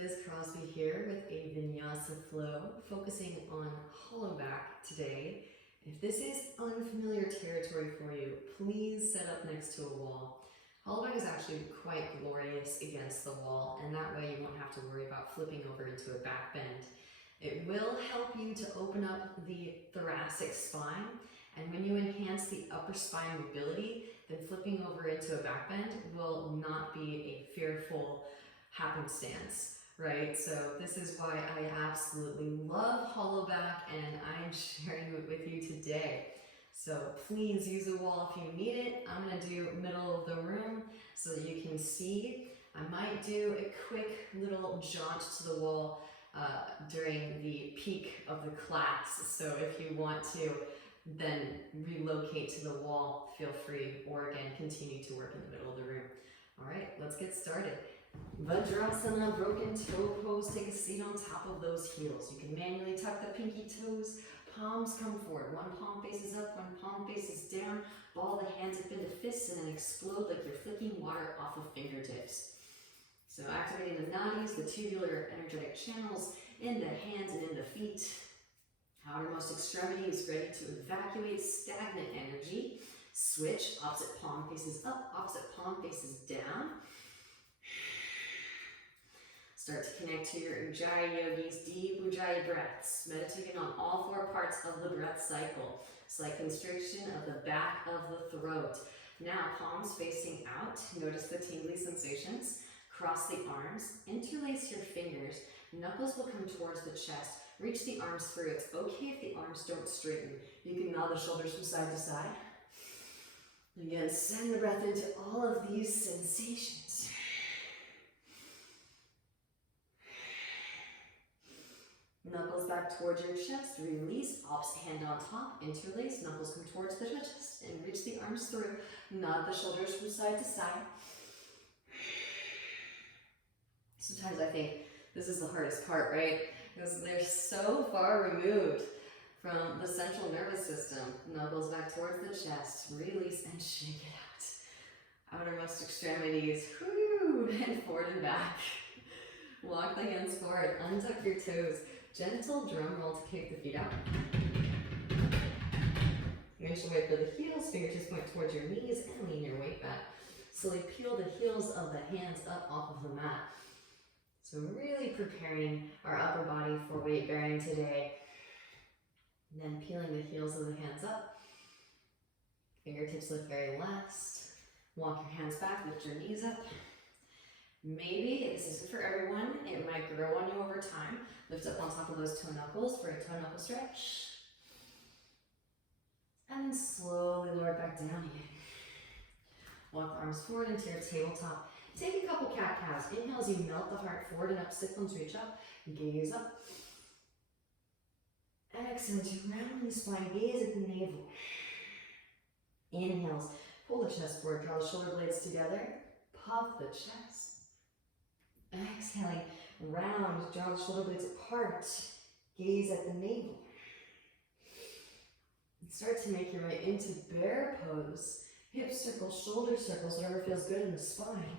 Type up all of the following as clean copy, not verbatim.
Liz Crosby here with a vinyasa flow, focusing on hollow back today. If this is unfamiliar territory for you, please set up next to a wall. Hollow back is actually quite glorious against the wall, and that way you won't have to worry about flipping over into a back bend. It will help you to open up the thoracic spine, and when you enhance the upper spine mobility, then flipping over into a back bend will not be a fearful happenstance. Right, so this is why I absolutely love hollow back, and I'm sharing it with you today. So please use a wall if you need it. I'm going to do middle of the room so that you can see. I might do a quick little jaunt to the wall during the peak of the class. So if you want to then relocate to the wall, feel free, or again, continue to work in the middle of the room. All right, let's get started. Vajrasana, broken toe pose. Take a seat on top of those heels. You can manually tuck the pinky toes, palms come forward. One palm faces up, one palm faces down. Ball the hands up into fists and then explode like you're flicking water off of fingertips. So activating the nadis, the tubular energetic channels in the hands and in the feet. Outermost extremity is ready to evacuate stagnant energy. Switch, opposite palm faces up, opposite palm faces down. Start to connect to your Ujjayi yogis, deep Ujjayi breaths, meditating on all four parts of the breath cycle. Slight constriction of the back of the throat. Now, palms facing out. Notice the tingly sensations. Cross the arms, interlace your fingers. Knuckles will come towards the chest. Reach the arms through. It's okay if the arms don't straighten. You can nod the shoulders from side to side. Again, send the breath into all of these sensations. Knuckles back towards your chest, release, opposite hand on top, interlace, knuckles come towards the chest, and reach the arms through. Nod the shoulders from side to side. Sometimes I think this is the hardest part, right? Because they're so far removed from the central nervous system. Knuckles back towards the chest, release and shake it out. Outermost extremities, whoo, and forward and back. Walk the hands forward, untuck your toes. Gentle drum roll to kick the feet out. Inch away for the heels, fingertips point towards your knees and lean your weight back. Slowly peel the heels of the hands up off of the mat. So really preparing our upper body for weight bearing today. And then peeling the heels of the hands up. Fingertips lift very last. Walk your hands back, lift your knees up. Maybe this isn't for everyone. It might grow on you over time. Lift up on top of those toe knuckles for a toe knuckle stretch. And then slowly lower back down again. Walk the arms forward into your tabletop. Take a couple cat-cows. Inhale as you melt the heart forward and up. Sit bones reach up. Gaze up. Exhale to round the spine. Gaze at the navel. Inhales. Pull the chest forward. Draw the shoulder blades together. Puff the chest. Exhaling, round, draw the shoulder blades apart, gaze at the navel. And start to make your way into bear pose. Hip circles, shoulder circles, whatever feels good in the spine.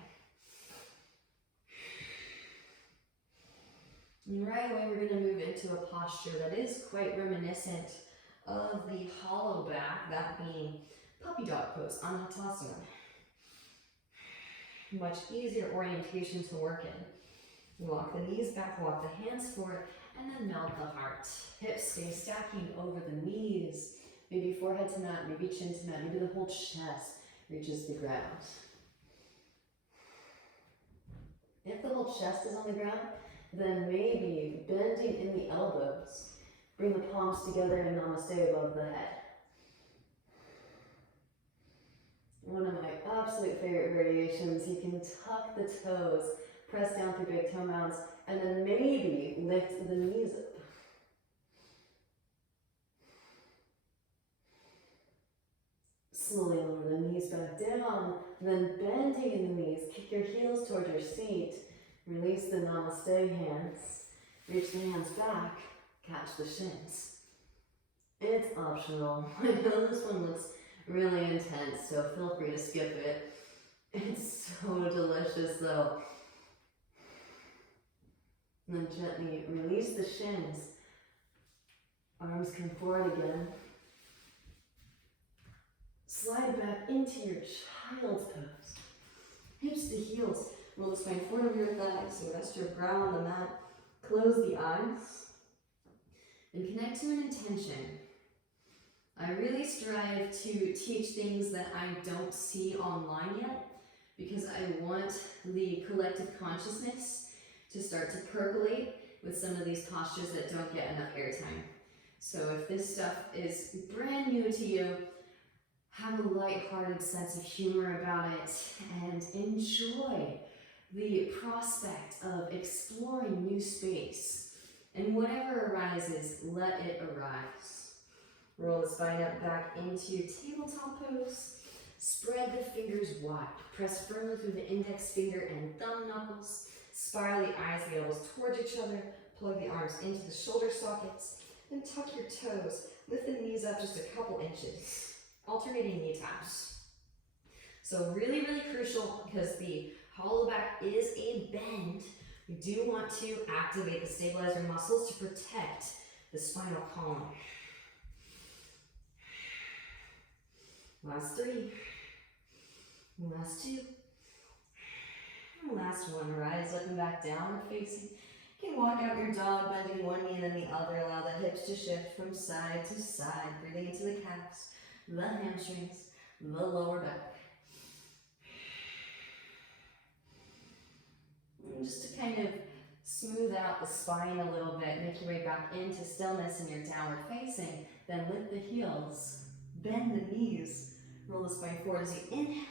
And right away we're going to move into a posture that is quite reminiscent of the hollow back, that being puppy dog pose, Anatasana. Much easier orientation to work in. Walk the knees back, walk the hands forward, and then melt the heart. Hips stay stacking over the knees. Maybe forehead to mat, maybe chin to mat, maybe the whole chest reaches the ground. If the whole chest is on the ground, then maybe bending in the elbows. Bring the palms together in namaste above the head. One of my absolute favorite variations, you can tuck the toes, press down through big toe mounds, and then maybe lift the knees up. Slowly lower the knees back down, and then bending in the knees, kick your heels toward your seat, release the namaste hands, reach the hands back, catch the shins. It's optional. I know this one looks really intense, so feel free to skip it. It's so delicious though. And then gently release the shins. Arms come forward again. Slide back into your child's pose. Hips to heels. Roll the spine forward over your thighs. So rest your brow on the mat. Close the eyes. And connect to an intention. I really strive to teach things that I don't see online yet, because I want the collective consciousness to start to percolate with some of these postures that don't get enough airtime. So if this stuff is brand new to you, have a lighthearted sense of humor about it and enjoy the prospect of exploring new space. And whatever arises, let it arise. Roll the spine up back into your tabletop pose. Spread the fingers wide. Press firmly through the index finger and thumb knuckles. Spiral the eyes, the elbows towards each other. Plug the arms into the shoulder sockets. Then tuck your toes. Lift the knees up just a couple inches. Alternating knee taps. So really, really crucial, because the hollow back is a bend. We do want to activate the stabilizer muscles to protect the spinal column. Last 3. Last 2. And last one. Rise up and back, downward facing. You can walk out your dog, bending one knee and then the other. Allow the hips to shift from side to side, breathing into the calves, the hamstrings, the lower back. And just to kind of smooth out the spine a little bit, make your way back into stillness in your downward facing. Then lift the heels, bend the knees, roll the spine forward as you inhale.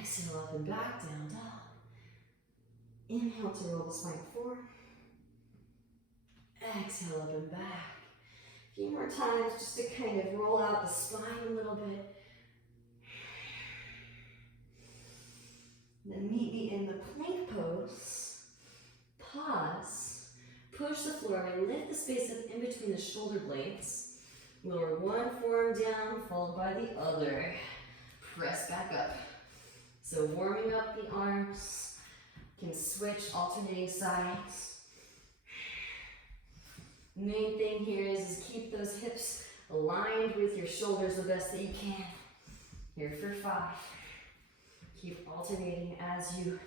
Exhale up and back, down dog. Inhale to roll the spine forward. Exhale up and back. A few more times just to kind of roll out the spine a little bit. Then meet me in the plank pose. Pause. Push the floor and lift the space up in between the shoulder blades. Lower one forearm down, followed by the other. Press back up. So warming up the arms. Can switch, alternating sides. Main thing here is keep those hips aligned with your shoulders the best that you can. Here for 5. Keep alternating as you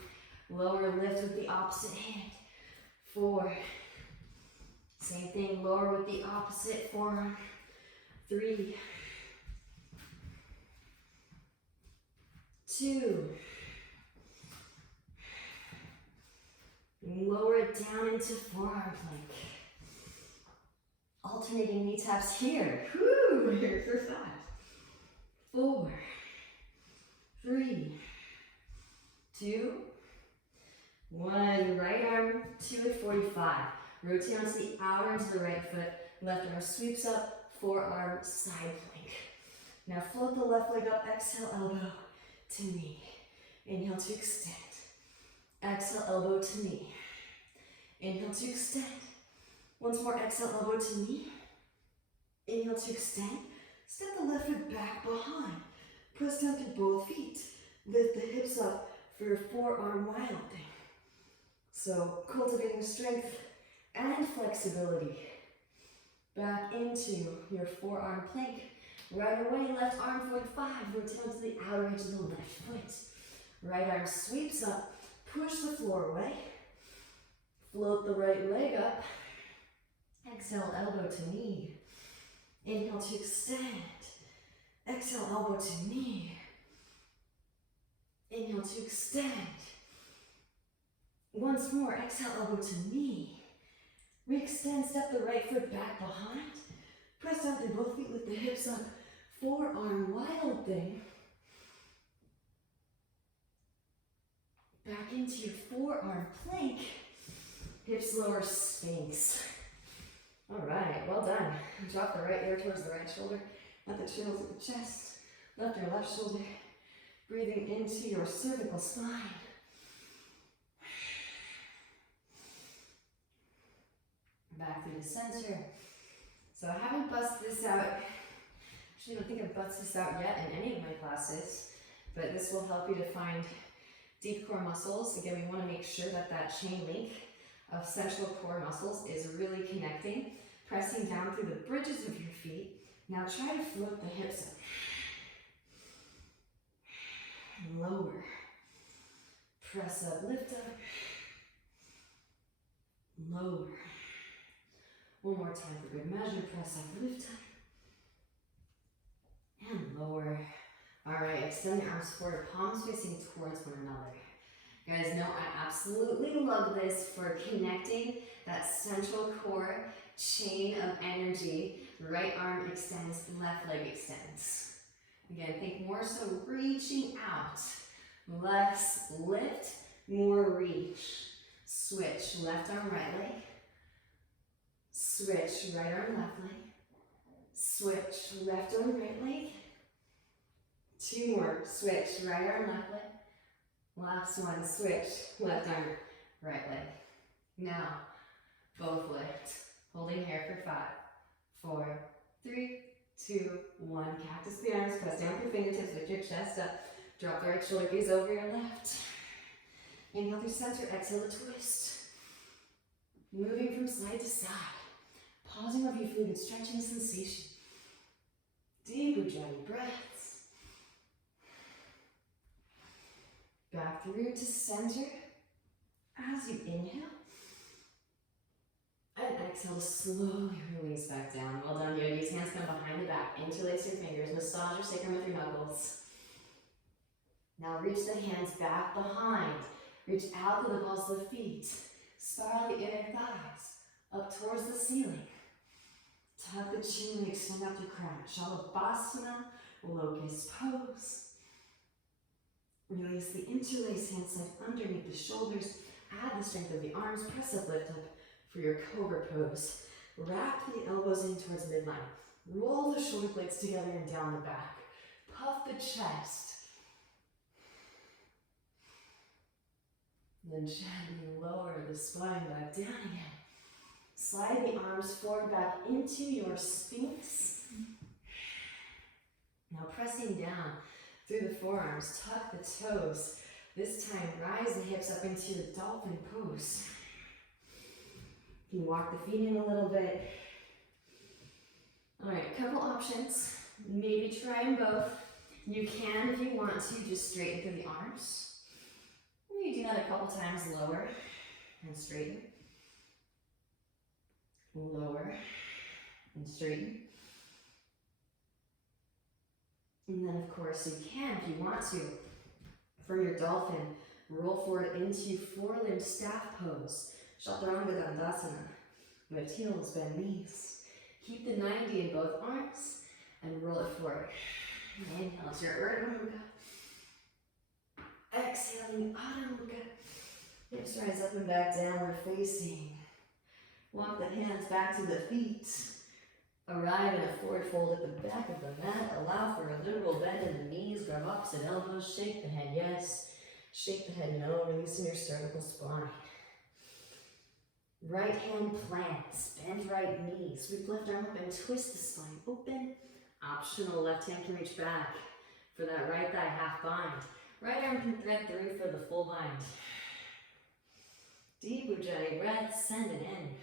lower, lift with the opposite hand. 4. Same thing, lower with the opposite forearm. 3. 2. Lower it down into forearm plank. Alternating knee taps here. Woo! Here for 5. 4. 3. 2. 1. Right arm to a 45. Rotate onto the outer into the right foot. Left arm sweeps up. Forearm side plank. Now float the left leg up. Exhale, elbow to knee. Inhale to extend. Exhale, elbow to knee. Inhale to extend. Once more, exhale, elbow to knee. Inhale to extend. Step the left foot back behind. Press down through both feet. Lift the hips up for a forearm wild thing. So cultivating strength and flexibility. Back into your forearm plank. Right away, left arm 45. Rotate onto the outer edge of the left foot. Right arm sweeps up. Push the floor away. Float the right leg up. Exhale, elbow to knee. Inhale to extend. Exhale, elbow to knee. Inhale to extend. Once more, exhale, elbow to knee. Re-extend, step the right foot back behind. Press down through both feet, lift the hips up. Forearm wild thing. Back into your forearm plank. Hips lower, Sphinx. All right, well done. Drop the right ear towards the right shoulder. Let the chin look at the chest. Lift your left shoulder. Breathing into your cervical spine. Back through the center. So I haven't busted this out. Actually, I don't think I've busted this out yet in any of my classes, but this will help you to find Deep core muscles, again, we want to make sure that that chain link of central core muscles is really connecting, pressing down through the bridges of your feet. Now try to float the hips up. Lower. Press up, lift up. Lower. One more time for good measure. Press up, lift up. And lower. All right, extend the arms forward, palms facing towards one another. You guys know I absolutely love this for connecting that central core chain of energy. Right arm extends, left leg extends. Again, think more so reaching out. Less lift, more reach. Switch, left arm, right leg. Switch, right arm, left leg. Switch, left arm, right leg. Two more, switch, right arm, left leg. Last one, switch, left arm, right leg. Now, both lift. Holding here for 5, 4, 3, 2, 1. Cactus the arms, press down through fingertips, lift your chest up. Drop the right shoulder, gaze over your left. Inhale through center, exhale to twist. Moving from side to side. Pausing wherever you feel good stretching sensation. Deep ujjayi breaths. Back through to center. As you inhale. And exhale to slowly release back down. Well done, yogis. Hands come behind the back. Interlace your fingers. Massage your sacrum with your knuckles. Now reach the hands back behind. Reach out to the balls of the feet. Spiral the inner thighs up towards the ceiling. Tuck the chin and extend out to crown. Shalabhasana, locust pose. Release the interlace hand side underneath the shoulders. Add the strength of the arms. Press up, lift up for your Cobra Pose. Wrap the elbows in towards midline. Roll the shoulder blades together and down the back. Puff the chest. Then gently lower the spine back down again. Slide the arms forward back into your sphinx. Now pressing down through the forearms, tuck the toes. This time, rise the hips up into the dolphin pose. You can walk the feet in a little bit. All right, a couple options. Maybe try them both. You can, if you want to, just straighten through the arms. You do that a couple times, lower and straighten. Lower and straighten. And then, of course, you can, if you want to, from your dolphin, roll forward into four-limbed staff pose. Chaturanga Dandasana. Lift heels, bend knees. Keep the 90 in both arms and roll it forward. Inhale to your Urdhva Mukha. Exhaling, Adho Mukha. Hips rise up and back, downward facing. Walk the hands back to the feet. Arrive in a forward fold at the back of the mat. Allow for a literal bend in the knees. Grab opposite elbows. Shake the head yes. Shake the head no. Releasing your cervical spine. Right hand plants. Bend right knee. Sweep left arm up and twist the spine open. Optional, left hand can reach back for that right thigh half bind. Right arm can thread through for the full bind. Deep ujjayi breath, send it in.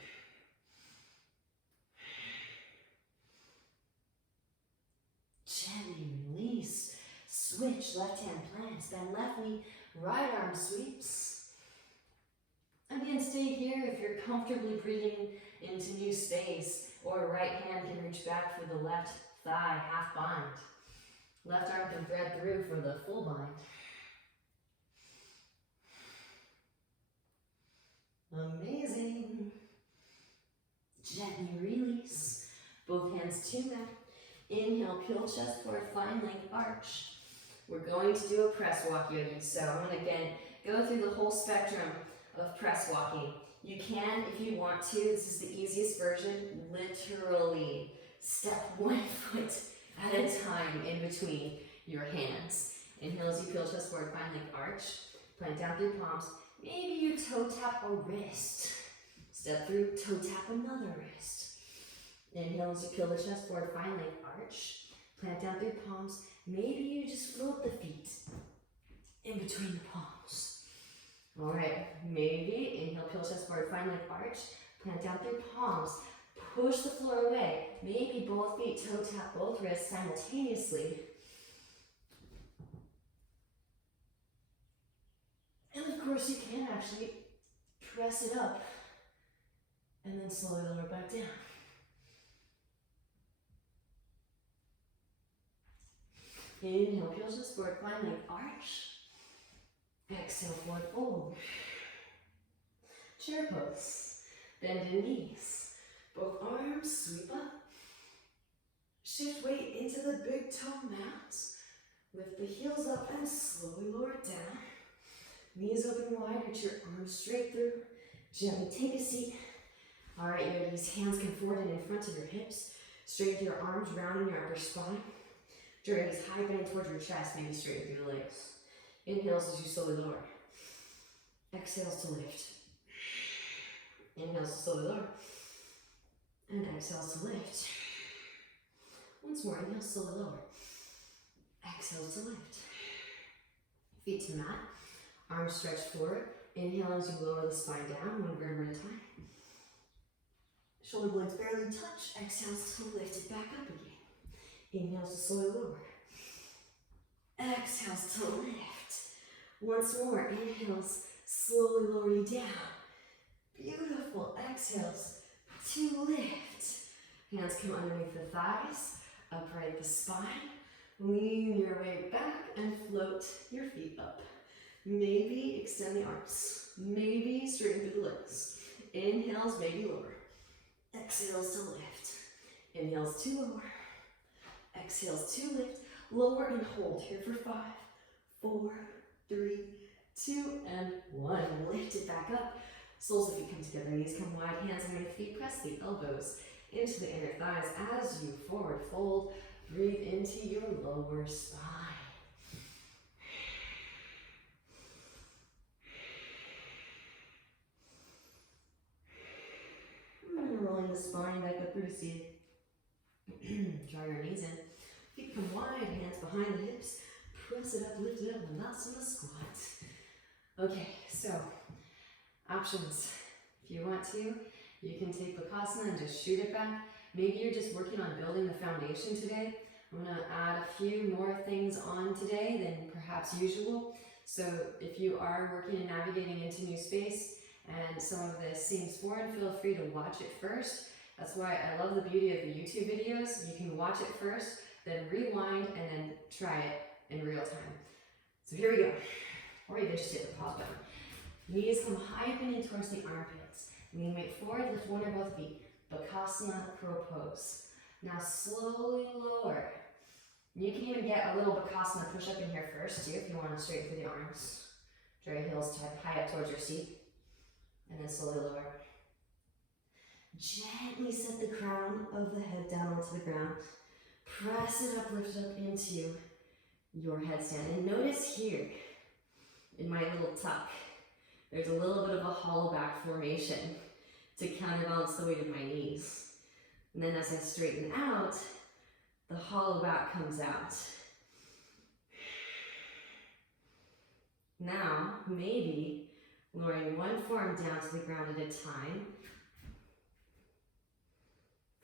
Gently release. Switch, left hand plants, bend left knee, right arm sweeps. Again, stay here if you're comfortably breathing into new space, or right hand can reach back for the left thigh, half bind. Left arm can thread through for the full bind. Amazing. Gently release. Both hands to mat. Inhale, peel chest forward, find length arch. We're going to do a press walk, yogis. So I'm going to again go through the whole spectrum of press walking. You can, if you want to, this is the easiest version, literally step 1 foot at a time in between your hands. Inhale as you peel chest forward, find length arch. Plant down through palms. Maybe you toe tap a wrist. Step through, toe tap another wrist. Inhale as you peel the chest forward, find length arch. Plant down through palms. Maybe you just float the feet in between the palms. All right, maybe inhale, peel chest forward, find leg arch, plant down through palms, push the floor away. Maybe both feet toe tap both wrists simultaneously. And of course you can actually press it up and then slowly lower back down. Inhale, peel chest forward, find leg arch. Exhale, forward fold. Chair pose. Bend in knees. Both arms sweep up. Shift weight into the big toe mat. Lift the heels up and slowly lower it down. Knees open wide, reach your arms straight through. Gently take a seat. All right, yogis, hands come forward and in front of your hips. Straighten your arms, rounding your upper spine. Draw your knees high, bending towards your chest, maybe straighten through the legs. Inhales as you slowly lower. Exhales to lift. Inhales to slowly lower. And exhales to lift. Once more, inhale, slowly lower. Exhales to lift. Feet to mat. Arms stretched forward. Inhale as you lower the spine down, one vertebra at a time. Shoulder blades barely touch. Exhales to lift it back up again. Inhales to slowly lower. Exhales to lift. Once more, inhales, slowly lower you down. Beautiful. Exhales to lift. Hands come underneath the thighs, upright the spine. Lean your way back and float your feet up. Maybe extend the arms. Maybe straighten through the legs. Inhales, maybe lower. Exhales to lift. Inhales to lower. Exhales to lift. Lower and hold here for 5, 4, 3, 2, and 1. Lift it back up. Soles of feet come together. Knees come wide. Hands underneath feet. Press the elbows into the inner thighs as you forward fold. Breathe into your lower spine. And rolling the spine back up through the seat. Draw your knees in. Feet come wide, hands behind the hips. Press it up, lift it up, and that's in the squat. Okay, so options. If you want to, you can take Bakasana and just shoot it back. Maybe you're just working on building the foundation today. I'm going to add a few more things on today than perhaps usual. So if you are working and navigating into new space and some of this seems foreign, feel free to watch it first. That's why I love the beauty of the YouTube videos. You can watch it first, then rewind, and then try it in real time. So here we go. Or even just hit the pause button. Knees come high up and in towards the armpits. Lean weight forward, lift one or both feet. Bakasana, crow pose. Now slowly lower. You can even get a little Bakasana push up in here first too if you want to straighten through the arms. Draw your heels high up towards your seat. And then slowly lower. Gently set the crown of the head down onto the ground. Press it up, lift it up into your headstand. And notice here, in my little tuck, there's a little bit of a hollow back formation to counterbalance the weight of my knees. And then as I straighten out, the hollow back comes out. Now, maybe lowering one forearm down to the ground at a time,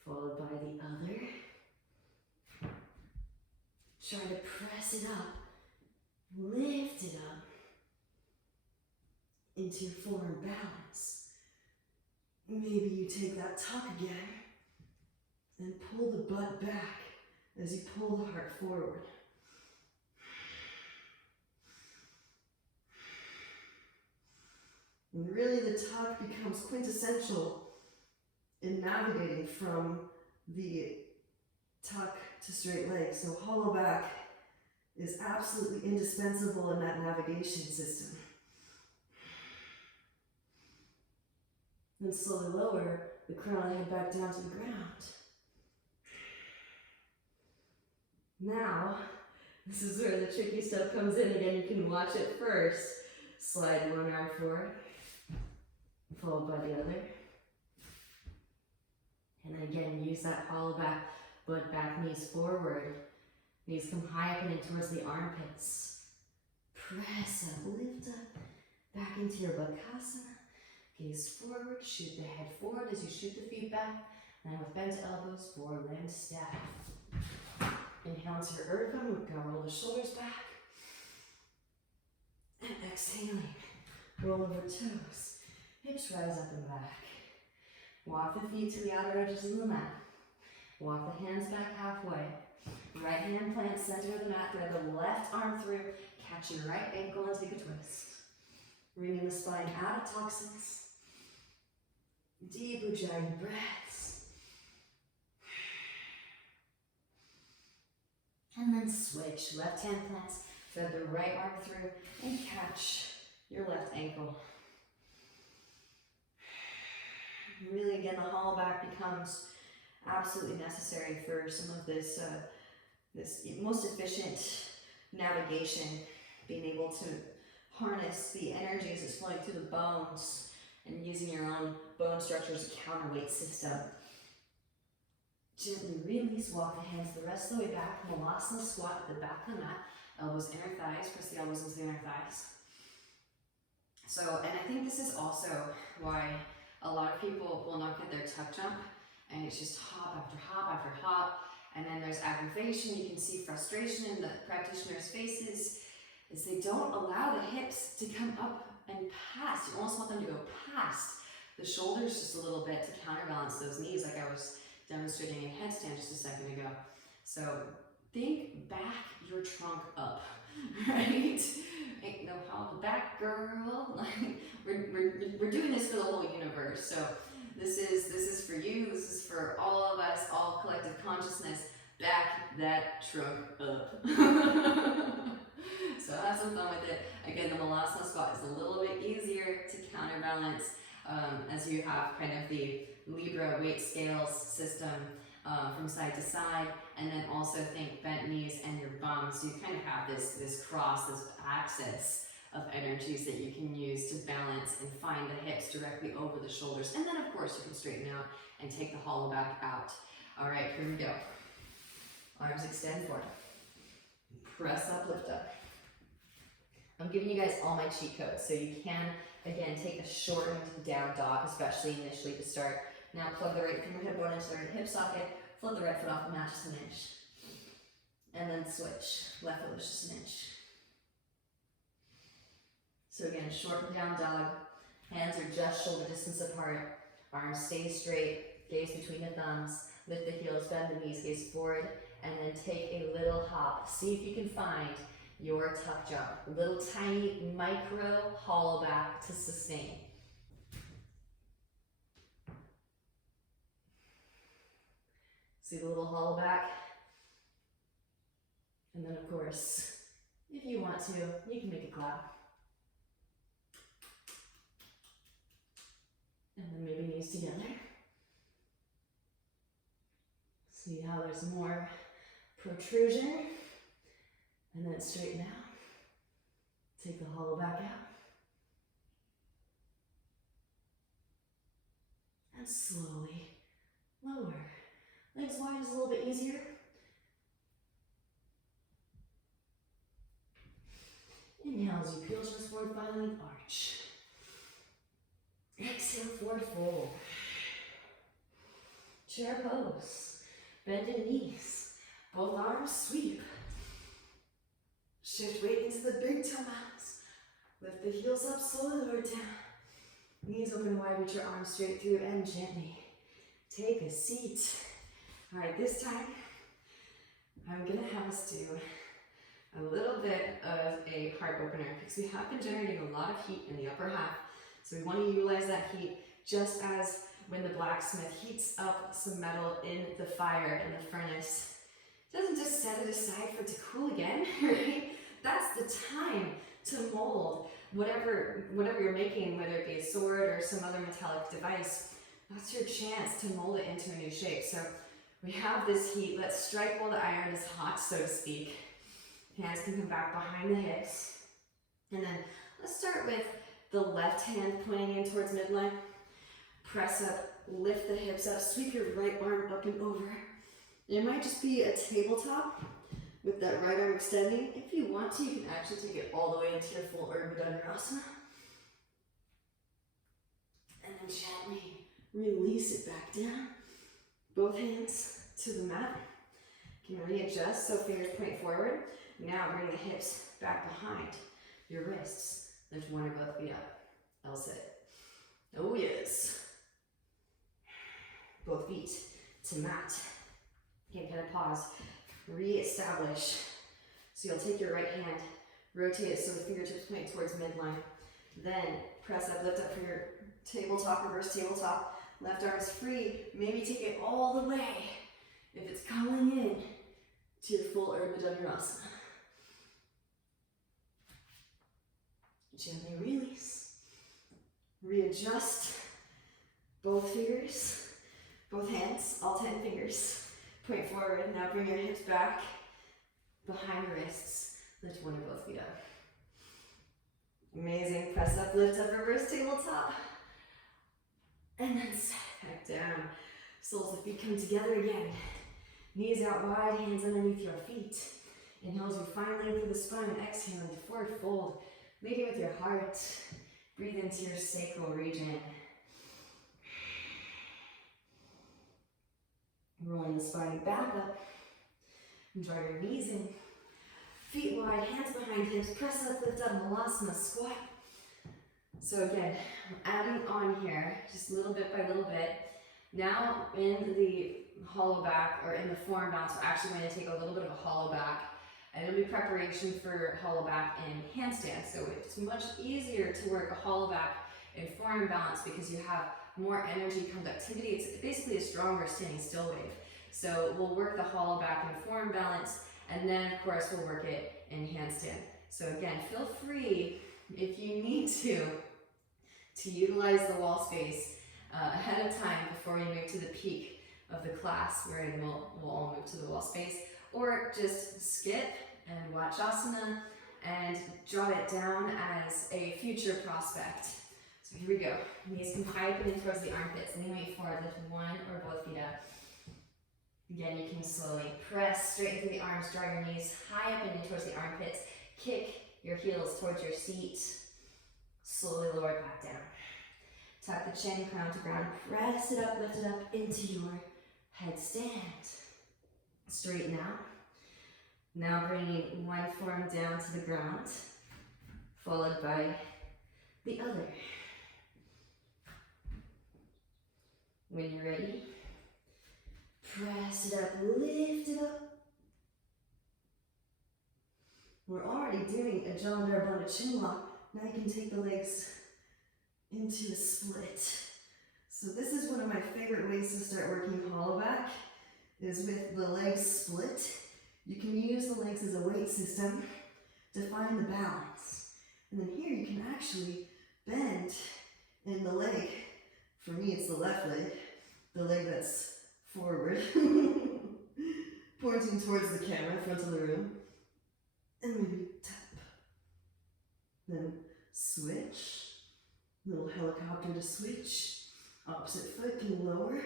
followed by the other. Try to press it up, lift it up into forearm balance. Maybe you take that tuck again and pull the butt back as you pull the heart forward. And really the tuck becomes quintessential in navigating from the tuck to straight legs. So hollow back is absolutely indispensable in that navigation system. Then slowly lower the crown of the head back down to the ground. Now, this is where the tricky stuff comes in. Again, you can watch it first. Slide one arm forward, followed by the other. And again, use that hollow back, butt back, knees forward. Knees come high up and in towards the armpits. Press up, lift up, Back into your bakasana. Gaze forward, shoot the head forward as you shoot the feet back. And with bent elbows, forward land staff. Inhale into your Urdhva Mukha, roll the shoulders back. And exhaling, roll over toes. Hips rise up and back. Walk the feet to the outer edges of the mat. Walk the hands back halfway. Right hand plant center of the mat. Thread the left arm through. Catch your right ankle and take a twist. Bringing the spine out of toxins. Deep Ujjayi breaths. And then switch. Left hand plants. Thread the right arm through and catch your left ankle. Really, again, the hollow back becomes absolutely necessary for some of this, this most efficient navigation, being able to harness the energy as it's flowing through the bones and using your own bone structure as a counterweight system. Gently release, walk the hands the rest of the way back. Malasana squat at the back of the mat. Elbows, inner thighs, press the elbows into the inner thighs. So, and I think this is also why a lot of people will not get their tuck jump, and it's just hop after hop after hop, and then there's aggravation. You can see frustration in the practitioners' faces, is they don't allow the hips to come up and past. You almost want them to go past the shoulders just a little bit to counterbalance those knees, like I was demonstrating in headstand just a second ago. So think back your trunk up, right? Ain't no hold back, girl. we're doing this for the whole universe. So this is for you. This is for all of us, all collective consciousness. Back that trunk up. So have some fun with it. Again, the Malasana squat is a little bit easier to counterbalance as you have kind of the Libra weight scales system from side to side, and then also think bent knees and your bum. So you kind of have this cross, this axis of energies that you can use to balance and find the hips directly over the shoulders. And then of course you can straighten out and take the hollow back out. All right, here we go. Arms extend forward. Press up, lift up. I'm giving you guys all my cheat codes, so you can, again, take a shortened down dog, especially initially to start. Now plug the right fingertip bone into the right hip socket, flip the right foot off the mat just an inch. And then switch, left foot lifts just an inch. So again, shorten down dog, hands are just shoulder distance apart, arms stay straight, gaze between the thumbs, lift the heels, bend the knees, gaze forward, and then take a little hop. See if you can find your tuck jump. A little tiny micro hollow back to sustain. See the little hollow back? And then of course, if you want to, you can make a clap. And then maybe knees together. See how there's more protrusion. And then straighten out. Take the hollow back out. And slowly lower. Legs wide is a little bit easier. Inhale as you peel chest forward, finally arch. Exhale, forward fold. Chair pose. Bended knees. Both arms sweep. Shift weight into the big toe mounds. Lift the heels up, slowly lower down. Knees open wide, reach your arms straight through and gently take a seat. All right, this time I'm gonna have us do a little bit of a heart opener because we have been generating a lot of heat in the upper half. So we want to utilize that heat just as when the blacksmith heats up some metal in the fire in the furnace. Doesn't just set it aside for it to cool again, right? That's the time to mold whatever you're making, whether it be a sword or some other metallic device. That's your chance to mold it into a new shape. So we have this heat. Let's strike while the iron is hot, so to speak. Hands can come back behind the hips. And then let's start with the left hand pointing in towards midline. Press up, lift the hips up, sweep your right arm up and over. It might just be a tabletop with that right arm extending. If you want to, you can actually take it all the way into your full Urdhva Dhanurasana. And then gently release it back down. Both hands to the mat. You can readjust, so fingers point forward. Now bring the hips back behind your wrists. Lift one or both feet up. I'll sit. Oh yes. Both feet to mat. Again, kind of pause. Re-establish. So you'll take your right hand, rotate it so the fingertips point towards midline. Then press up, lift up for your tabletop, reverse tabletop. Left arm's free. Maybe take it all the way. If it's coming in to your full Urdhva Dhanurasana. Gently release. Readjust. Both fingers, both hands, all 10 fingers. Point forward. Now bring your hips back behind your wrists. Lift one or both feet up. Amazing. Press up, lift up, reverse tabletop. And then set back down. Soles of feet come together again. Knees out wide, hands underneath your feet. Inhale as you find length through the spine. Exhale into forward fold. Leading with your heart. Breathe into your sacral region. Rolling the spine back up. And draw your knees in. Feet wide, hands behind hips. Press up, lift up, Malasana, squat. So again, adding on here, just little bit by little bit. Now in the hollow back, or in the forearm balance, we're actually going to take a little bit of a hollow back. And it'll be preparation for hollow back and handstand. So it's much easier to work a hollow back in forearm balance because you have more energy conductivity. It's basically a stronger standing still wave. So we'll work the hollow back in forearm balance, and then of course we'll work it in handstand. So again, feel free if you need to utilize the wall space ahead of time before you move to the peak of the class, wherein we'll all move to the wall space, or just skip and watch asana and jot it down as a future prospect. So here we go. Knees come high up and in towards the armpits. Lean weight forward, lift one or both feet up. Again, you can slowly press straight into the arms, draw your knees high up and in towards the armpits. Kick your heels towards your seat. Slowly lower it back down. Tuck the chin, crown to ground. Press it up, lift it up into your headstand. Straighten out. Now bringing one forearm down to the ground, followed by the other. When you're ready, press it up, lift it up. We're already doing a John Darabana chin lock. Now you can take the legs into a split. So this is one of my favorite ways to start working hollow back, is with the legs split. You can use the legs as a weight system to find the balance. And then here you can actually bend in the leg. For me, it's the left leg, the leg that's forward, pointing towards the camera, front of the room. And maybe tap. Then switch, little helicopter to switch, opposite foot can lower.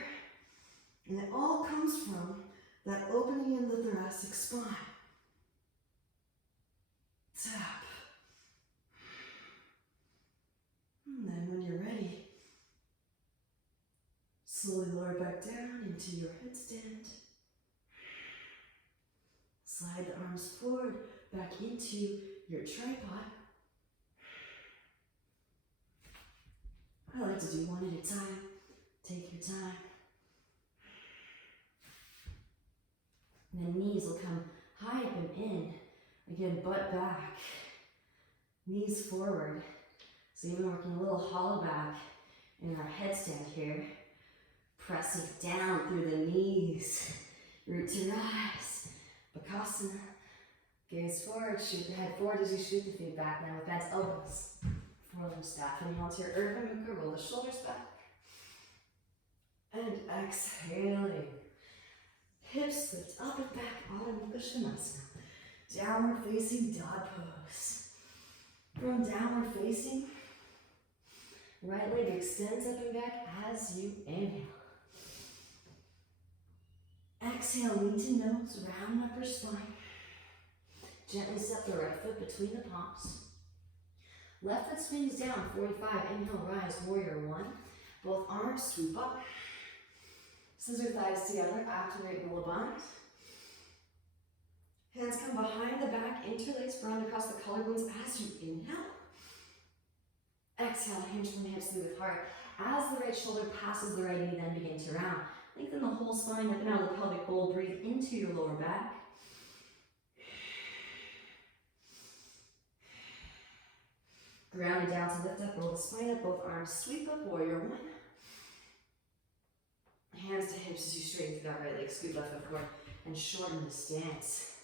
And it all comes from that opening in the thoracic spine. Tap. And then when you're ready, slowly lower back down into your headstand. Slide the arms forward, back into your tripod. I like to do one at a time. Take your time. And then knees will come high up and in. Again, butt back. Knees forward. So even working a little hollow back in our headstand here. Pressing down through the knees. Root to rise. Bakasana. Gaze forward, shoot the head forward as you shoot the feet back. Now with bent elbows. Forearm staff. Inhale to your Urdhva Mukha, roll the shoulders back. And exhaling. Hips lift up and back, Adho Mukha Svanasana. Downward facing dog pose. From downward facing, right leg extends up and back as you inhale. Exhale, knee to nose, round upper spine. Gently step the right foot between the palms. Left foot swings down, 45. Inhale, rise, warrior one. Both arms sweep up. Scissor thighs together, activate Mula Bandha. Hands come behind the back, interlace, round across the collarbones as you inhale. Exhale, hinge from the hips, through with heart. As the right shoulder passes the right knee, then begin to round. Lengthen the whole spine, lifting out of the pelvic bowl, breathe into your lower back. Ground it down to lift up, roll the spine up, both arms sweep up, warrior one. Hands to hips as you straighten through that right leg, scoop left foot forward, and shorten the stance.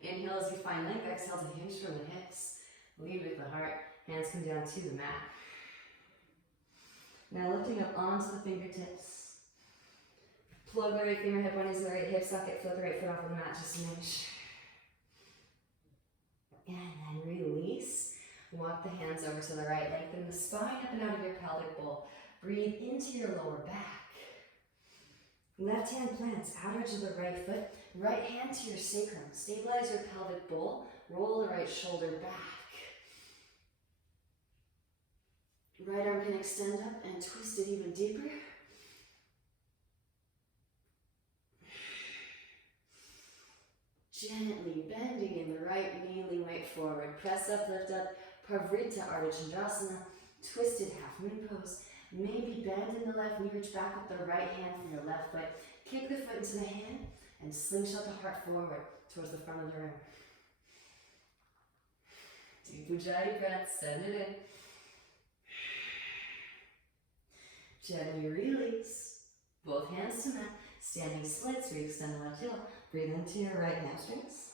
Inhale as you find length, exhale to hinge from the hips. Lead with the heart, hands come down to the mat. Now lifting up onto the fingertips. Plug the right femur hip bone into the right hip socket, float the right foot off of the mat just an inch. And then release. Walk the hands over to the right, lengthen the spine up and out of your pelvic bowl. Breathe into your lower back. Left hand plants, outer edge of the right foot, right hand to your sacrum. Stabilize your pelvic bowl, roll the right shoulder back. Right arm can extend up and twist it even deeper. Gently bending in the right knee, lean weight forward. Press up, lift up, Pavrita Ardha Chandrasana, twisted half moon pose. Maybe bend in the left knee, reach back with the right hand from your left foot. Kick the foot into the hand and slingshot the heart forward towards the front of the room. Deep Ujjayi breath, send it in. Gently release. Both hands to mat. Standing splits, re-extend the left heel. Breathe into your right hamstrings.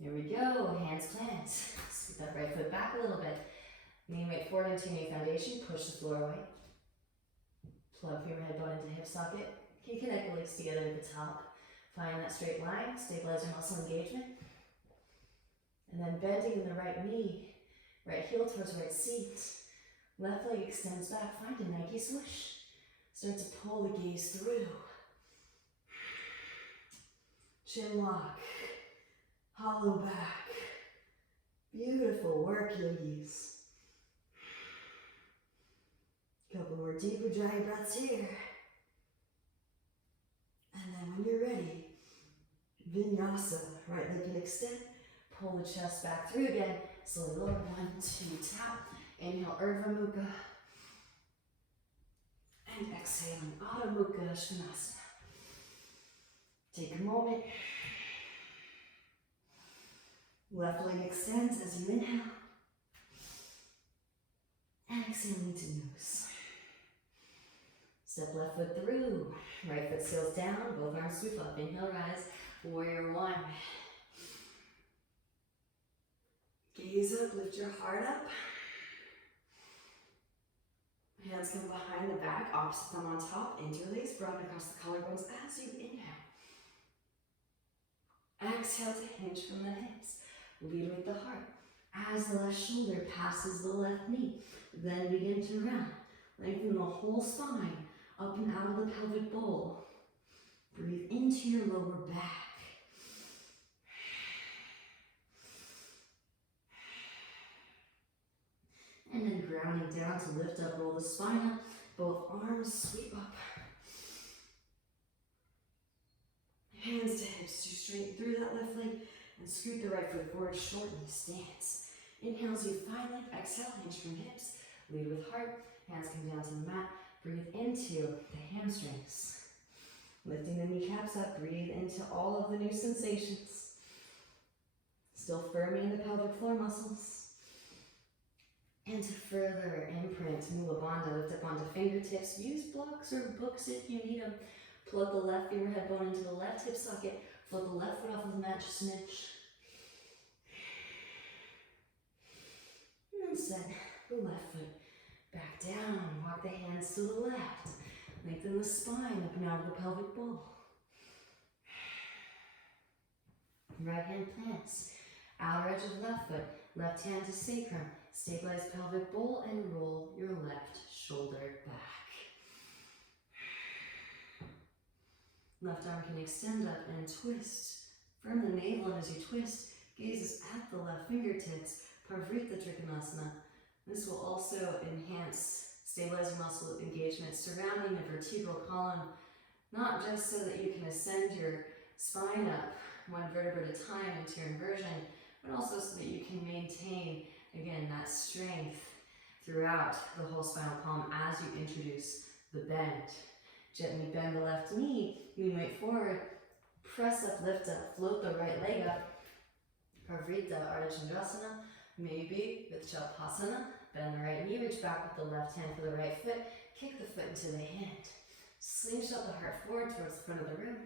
Here we go, hands plant. Scoot that right foot back a little bit. Knee weight forward into knee foundation, push the floor away. Plug femur head bone into hip socket. You can connect the legs together at the top. Find that straight line, stabilize your muscle engagement. And then bending in the right knee, right heel towards right seat. Left leg extends back, find a Nike swoosh. Start to pull the gaze through. Chin lock, hollow back. Beautiful work, yogis. Couple more deep Ujjayi breaths here. And then when you're ready, vinyasa. Right leg can extend. Pull the chest back through again. Slowly lower. 1, 2, tap. Inhale, Urdhva Mukha. And exhaling, Adho Mukha Svanasana. Take a moment. Left leg extends as you inhale. And exhaling to nose. Step left foot through. Right foot seals down. Both arms sweep up. Inhale, rise. Warrior one. Gaze up, lift your heart up. Hands come behind the back, opposite thumb on top, interlace, broaden across the collarbones as you inhale. Exhale to hinge from the hips. Lead with the heart. As the left shoulder passes the left knee, then begin to round. Lengthen the whole spine, up and out of the pelvic bowl. Breathe into your lower back. And then grounding down to lift up, roll the spine up, both arms sweep up. Hands to hips to straighten through that left leg and scoot the right foot forward, shorten the stance. Inhale as you find length, exhale, hinge from hips, lead with heart, hands come down to the mat, breathe into the hamstrings. Lifting the kneecaps up, breathe into all of the new sensations. Still firming in the pelvic floor muscles. And to further imprint Mula Bandha, lift up onto fingertips. Use blocks or books if you need them. Plug the left femur head bone into the left hip socket. Float the left foot off of the mat just an inch. And then set the left foot back down. Walk the hands to the left. Lengthen the spine up and out of the pelvic bowl. Right hand plants. Outer edge of left foot. Left hand to sacrum. Stabilize pelvic bowl and roll your left shoulder back. Left arm can extend up and twist. Firm the navel, and as you twist, gazes at the left fingertips. Pavrita Trikonasana. This will also enhance Stabilize your muscle engagement surrounding the vertebral column, not just so that you can ascend your spine up one vertebra at a time into your inversion, but also so that you can maintain, again, that strength throughout the whole spinal column as you introduce the bend. Gently bend the left knee, lean weight forward, press up, lift up, float the right leg up, Pavrita Ardha Chandrasana, maybe with Shalpasana, bend the right knee, reach back with the left hand for the right foot, kick the foot into the hand, slingshot the heart forward towards the front of the room.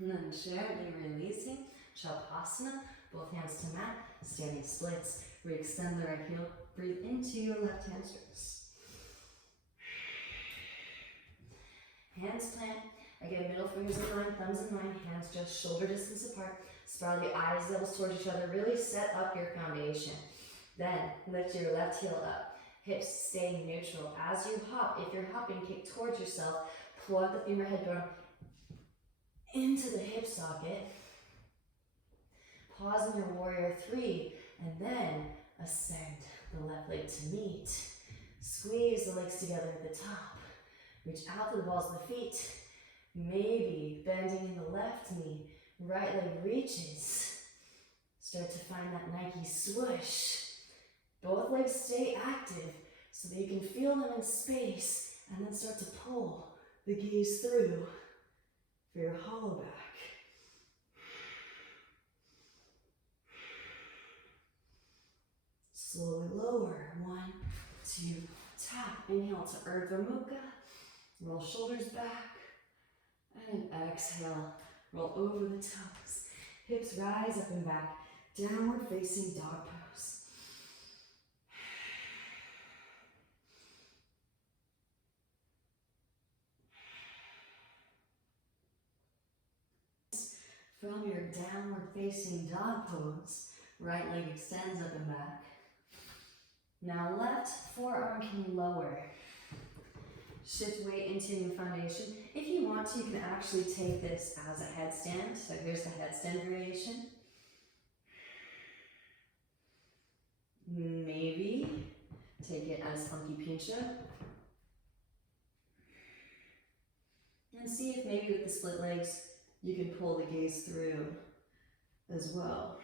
And then gently releasing, Shalpasana, both hands to mat, standing splits, re-extend the right heel, breathe into your left hamstrings. Hands plant, again, middle fingers in line, thumbs in line, hands just shoulder distance apart, spiral the eyes, elbows towards each other, really set up your foundation. Then lift your left heel up, hips staying neutral. As you hop, if you're hopping, kick towards yourself, plug the femur head bone into the hip socket. Pause in your warrior three, and then ascend the left leg to meet. Squeeze the legs together at the top. Reach out to the balls of the feet. Maybe bending in the left knee, right leg reaches. Start to find that Nike swoosh. Both legs stay active so that you can feel them in space, and then start to pull the gaze through for your hollow back. Slowly lower, 1, 2, tap. Inhale to Urdhva Mukha, roll shoulders back, and exhale, roll over the toes. Hips rise up and back, downward facing dog pose. From your downward facing dog pose, right leg extends up and back. Now left forearm can lower. Shift weight into your foundation. If you want to, you can actually take this as a headstand. So here's the headstand variation. Maybe take it as funky pincha. And see if maybe with the split legs, you can pull the gaze through as well.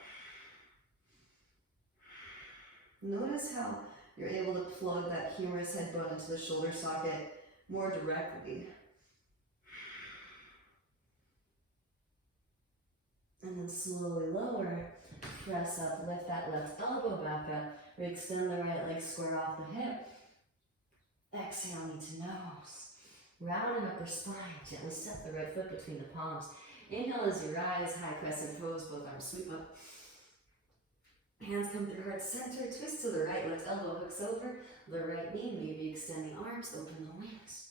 Notice how you're able to plug that humerus head bone into the shoulder socket more directly. And then slowly lower, press up, lift that left elbow back up, re-extend the right leg square off the hip. Exhale, knee to nose. Round and upper spine, gently step the right foot between the palms. Inhale as you rise, high crescent pose, both arms sweep up. Hands come through heart center, twist to the right, left elbow hooks over, the right knee, maybe extending arms, open the wings.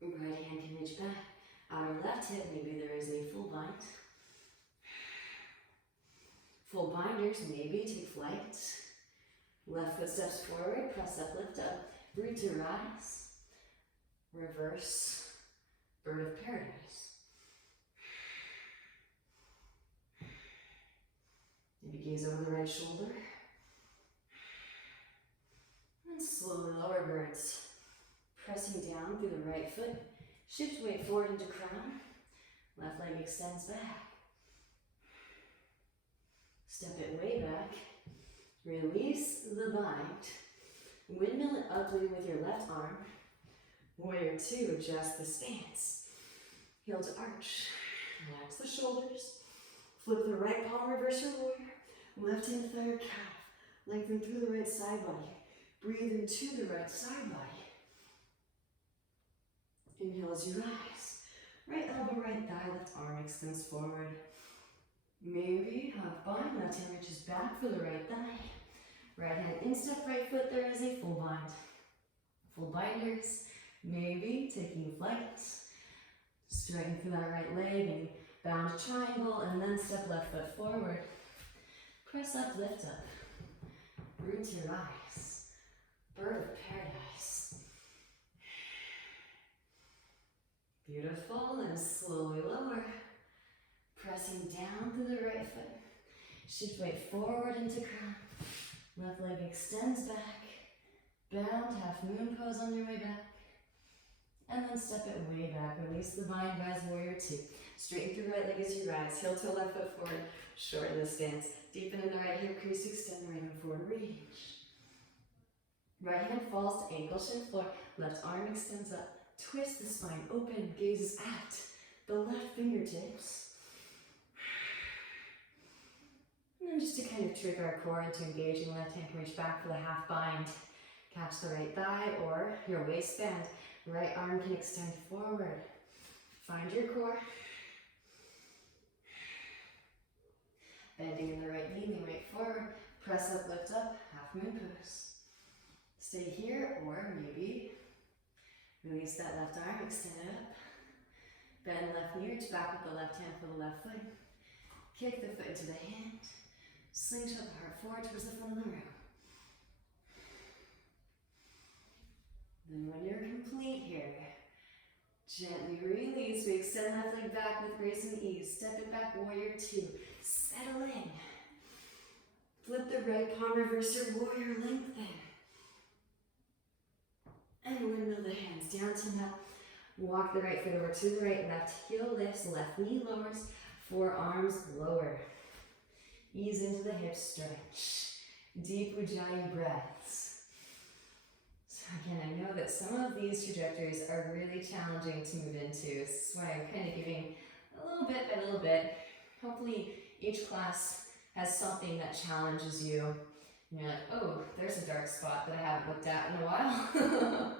Right hand can reach back, outer left hip, maybe there is a full bind. Full binders, maybe take flight. Left foot steps forward, press up, lift up, breathe to rise. Reverse, bird of paradise. Maybe gaze over the right shoulder. And slowly lower birds. Pressing down through the right foot. Shift weight forward into crown. Left leg extends back. Step it way back. Release the bind. Windmill it upward with your left arm. Warrior two, adjust the stance. Heel to arch. Relax the shoulders. Flip the right palm, reverse your warrior. Left hand, third calf. Lengthen through the right side body. Breathe into the right side body. Inhale as you rise. Right elbow, right thigh, left arm extends forward. Maybe half bind, left hand reaches back for the right thigh. Right hand instep, right foot, there is a full bind. Full binders, maybe taking flight. Striking through that right leg and bound triangle, and then step left foot forward. Press up, lift up. Root to rise. Bird of paradise. Beautiful, and slowly lower. Pressing down through the right foot. Shift weight forward into crown. Left leg extends back. Bound, half moon pose on your way back. And then step it way back. Release the bind, rise, warrior two. Straighten through right leg as you rise. Heel toe left foot forward. Shorten the stance. Deepen in the right hip crease. Extend the right arm forward. Reach. Right hand falls to ankle shin floor. Left arm extends up. Twist the spine open. Gazes at the left fingertips. And then just to kind of trick our core into engaging, left hand can reach back for the half bind. Catch the right thigh or your waistband. Right arm can extend forward. Find your core. Bending in the right knee, lean right forward. Press up, lift up, half moon pose. Stay here, or maybe release that left arm, extend it up. Bend left knee, reach back with the left hand for the left foot. Kick the foot into the hand. Slingshot the heart forward towards the front of the room. Then when you're complete here, gently release. We extend left leg back with grace and ease. Step it back, warrior two. Settle in. Flip the right palm, reverse your warrior, lengthen. And windmill the hands down to mat. Walk the right foot over to the right, left heel lifts, left knee lowers, forearms lower. Ease into the hips, stretch. Deep Ujjayi breaths. So again, I know that some of these trajectories are really challenging to move into. This is why I'm kind of giving a little bit by little bit. Hopefully each class has something that challenges you. And you're like, oh, there's a dark spot that I haven't looked at in a while.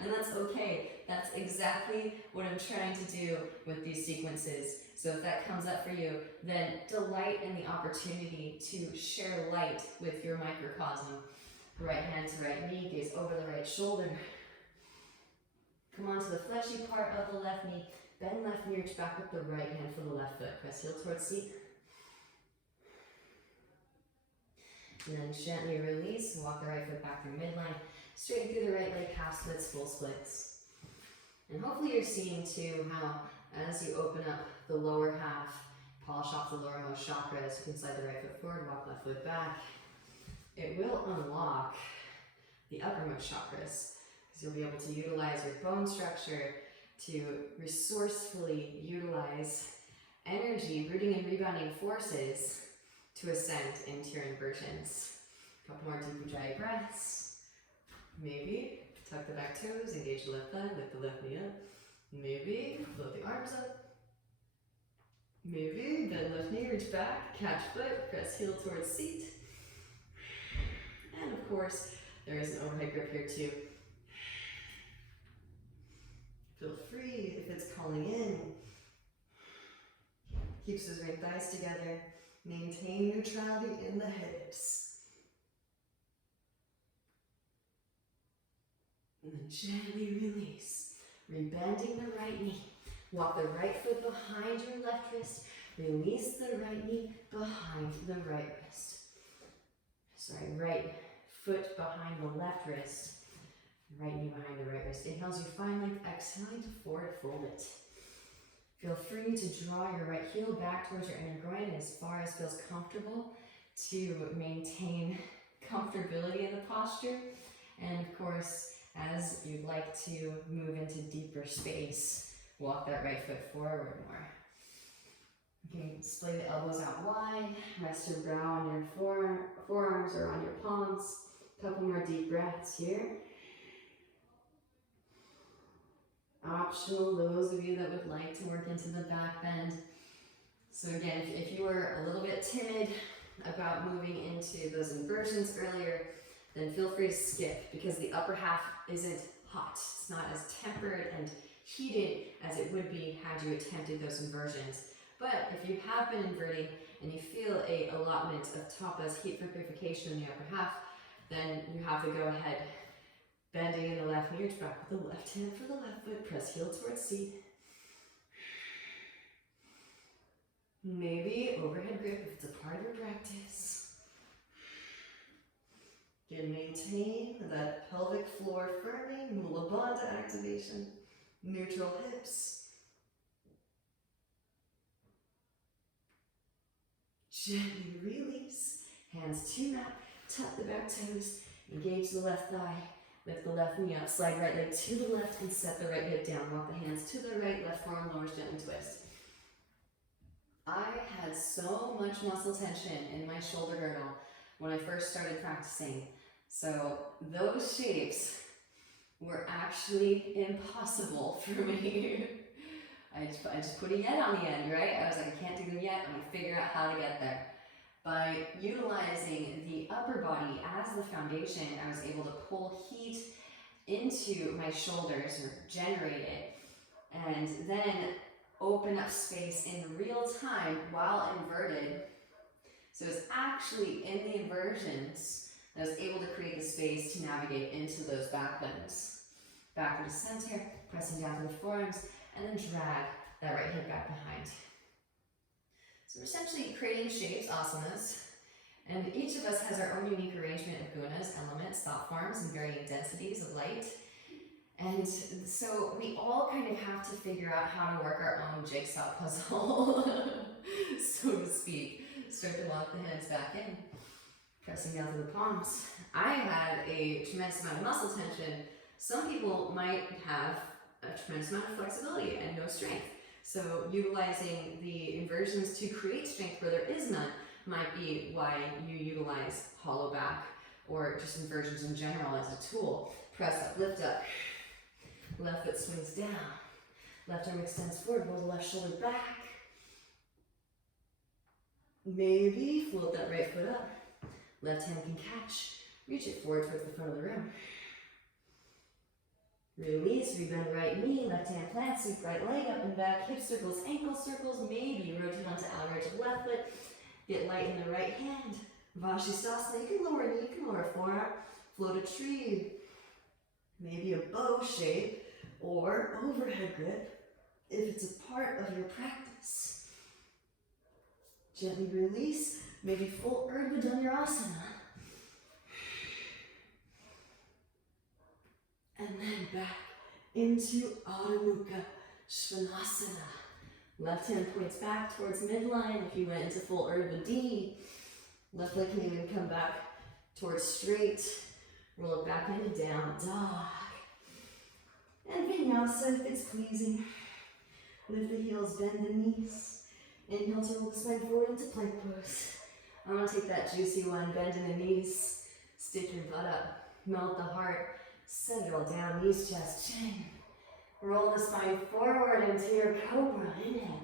And that's okay. That's exactly what I'm trying to do with these sequences. So if that comes up for you, then delight in the opportunity to share light with your microcosm. Right hand to right knee, gaze over the right shoulder. Come on to the fleshy part of the left knee. Bend left knee, reach back with the right hand for the left foot. Press heel towards seat. And then gently release, walk the right foot back through midline. Straighten through the right leg, half splits, full splits. And hopefully you're seeing too how as you open up the lower half, polish off the lowermost chakras, you can slide the right foot forward, walk left foot back. It will unlock the uppermost chakras because you'll be able to utilize your bone structure to resourcefully utilize energy, rooting and rebounding forces to ascend into your inversions. A couple more deep Ujjayi breaths. Maybe tuck the back toes, engage the left thigh, lift the left knee up. Maybe float the arms up. Maybe bend left knee, reach back, catch foot, press heel towards seat. And of course, there is an overhead grip here too. Feel free if it's calling in. Keeps those right thighs together. Maintain neutrality in the hips. And then gently release. Rebending the right knee. Walk the right foot behind your left wrist. Release the right knee behind the right wrist. Sorry, right foot behind the left wrist. Right knee behind the right wrist. Inhale as you find length. Exhaling to forward fold it. Feel free to draw your right heel back towards your inner groin as far as feels comfortable to maintain comfortability in the posture. And of course, as you'd like to move into deeper space, walk that right foot forward more. You can splay the elbows out wide, rest your brow on your forearms or on your palms. A couple more deep breaths here. Optional, those of you that would like to work into the back bend. So again, if you were a little bit timid about moving into those inversions earlier, then feel free to skip because the upper half isn't hot. It's not as tempered and heated as it would be had you attempted those inversions. But if you have been inverting and you feel a allotment of tapas, heat for purification in the upper half, then you have to go ahead. Bending in the left knee, reach back with the left hand for the left foot, press heel towards seat. Maybe overhead grip if it's a part of your practice. Again, maintain that pelvic floor firming, Mula Bandha activation. Neutral hips. Gently release. Hands to mat. Tuck the back toes. Engage the left thigh. Lift the left knee up. Slide right leg to the left and set the right hip down. Walk the hands to the right. Left forearm lowers, gently twist. I had so much muscle tension in my shoulder girdle when I first started practicing. So those shapes were actually impossible for me. I just put a yet on the end, right? I was like, I can't do the yet, I'm gonna figure out how to get there. By utilizing the upper body as the foundation, I was able to pull heat into my shoulders, or generate it, and then open up space in real time while inverted. So it's actually in the inversions that I was able to create the space to navigate into those back bends. Back to center, pressing down to the forearms, and then drag that right hip back behind. So we're essentially creating shapes, asanas, and each of us has our own unique arrangement of gunas, elements, thought forms, and varying densities of light. And so we all kind of have to figure out how to work our own jigsaw puzzle, so to speak. Start to walk the hands back in, pressing down to the palms. I had a tremendous amount of muscle tension. Some people might have a tremendous amount of flexibility and no strength. So utilizing the inversions to create strength where there is none might be why you utilize hollow back or just inversions in general as a tool. Press up, lift up. Left foot swings down. Left arm extends forward, roll the left shoulder back. Maybe float that right foot up. Left hand can catch. Reach it forward towards the front of the room. Release, rebend right knee, left hand plant, sweep right leg up and back, hip circles, ankle circles, maybe rotate onto outer edge of left foot, get light in the right hand. Vashisthasana, you can lower knee, you can lower forearm, float a tree, maybe a bow shape, or overhead grip, if it's a part of your practice. Gently release, maybe full Urdhva Dhanurasana. And then back into Adho Mukha Svanasana. Left hand points back towards midline if you went into full Urdhva D. Left leg can even come back towards straight. Roll it back into down dog. And vinyasa if it's pleasing. Lift the heels, bend the knees. Inhale to roll the spine forward into plank pose. I want to take that juicy one, bend in the knees. Stick your butt up. Melt the heart. Set it all down, knees, chest, chin. Roll the spine forward into your cobra. Inhale.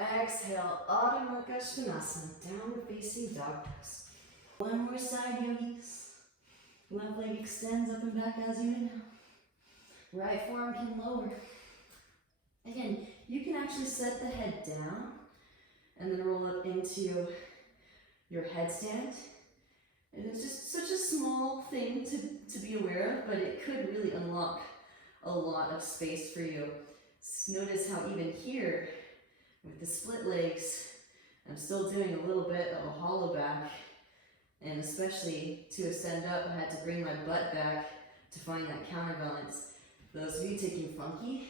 Exhale, Adho Mukha Svanasana, downward facing dog pose. One more side, yogis. Left leg extends up and back as you inhale. Right forearm can lower. Again, you can actually set the head down and then roll up into your headstand. And it's just such a small thing to be aware of, but it could really unlock a lot of space for you. Notice how even here, with the split legs, I'm still doing a little bit of a hollow back. And especially to ascend up, I had to bring my butt back to find that counterbalance. Those of you taking funky,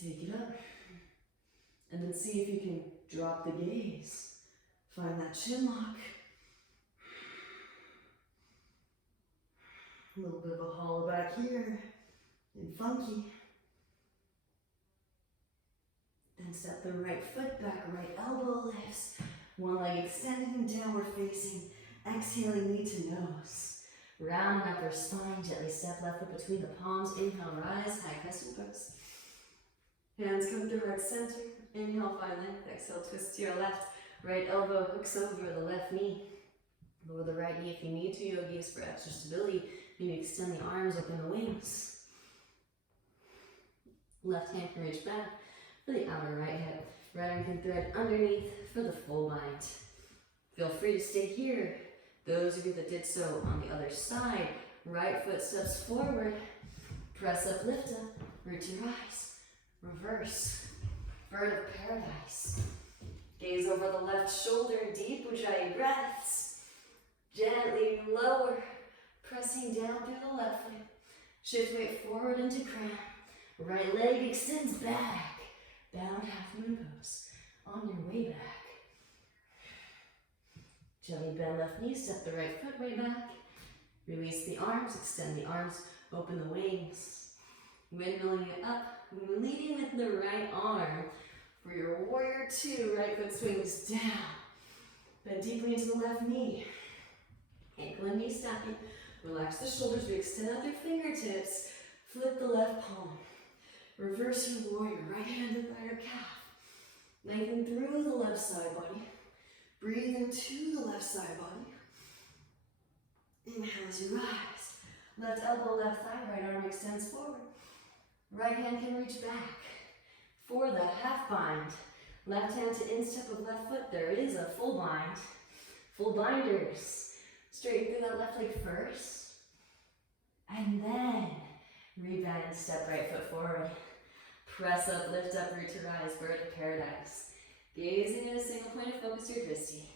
take it up. And then see if you can drop the gaze. Find that chin lock. A little bit of a hollow back here. And funky. Then step the right foot back, right elbow lifts. One leg extended and downward facing. Exhaling knee to nose. Round and upper spine, gently step left foot between the palms. Inhale, rise, high crescent pose. Hands come to heart center. Inhale, find length. Exhale, twist to your left. Right elbow hooks over the left knee. Lower the right knee if you need to, yogis, for extra stability. Maybe extend the arms, open the wings. Left hand can reach back for the outer right hip. Right arm can thread underneath for the full bind. Feel free to stay here. Those of you that did so on the other side, right foot steps forward. Press up, lift up, root to rise. Reverse. Bird of paradise. Gaze over the left shoulder, deep Ujjayi breaths. Gently lower, pressing down through the left foot. Shift weight forward into cramp. Right leg extends back. Bound half moon pose. On your way back. Gently bend left knee, step the right foot way back. Release the arms, extend the arms, open the wings. Windmilling it up, leading with the right arm. For your warrior two, right foot swings down. Bend deeply into the left knee. Ankle and knee snapping. Relax the shoulders, we extend out their fingertips. Flip the left palm. Reverse your warrior, right hand by your calf. Lengthen through the left side body. Breathe into the left side body. Inhale as you rise. Left elbow, left thigh, right arm extends forward. Right hand can reach back. For that half bind. Left hand to instep of left foot. There is a full bind. Full binders. Straighten through that left leg first. And then rebend, step right foot forward. Press up, lift up, root to rise, bird of paradise. Gazing at a single point of focus, your dristy.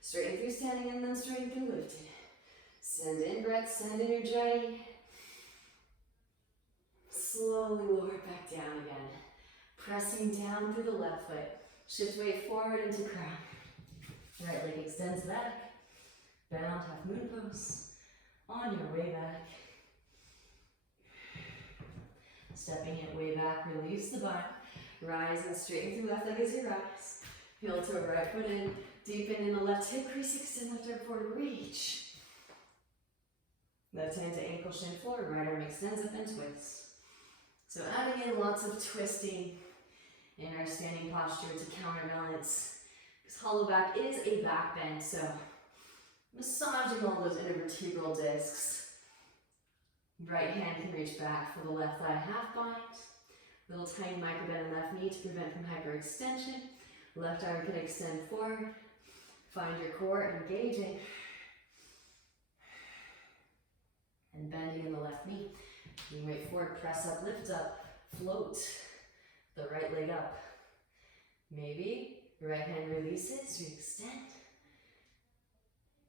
Straighten through standing and then straighten through lifting. Send in breath, send in your jai. Slowly lower it back down again. Pressing down through the left foot. Shift weight forward into crown. Right leg extends back. Bound half moon pose. On your way back. Stepping it way back, release the bind. Rise and straighten through left leg as you rise. Heel to right foot in. Deepen in the left hip crease, extend left arm forward, reach. Left hand to ankle, shin forward, right arm extends up and twist. So adding in lots of twisting in our standing posture to counterbalance. Because hollow back is a back bend, so massaging all those intervertebral discs. Right hand can reach back for the left thigh half bind. Little tiny micro bend in left knee to prevent from hyperextension. Left arm can extend forward. Find your core engaging. And bending in the left knee. You weight forward, press up, lift up, float the right leg up. Maybe right hand releases, you extend.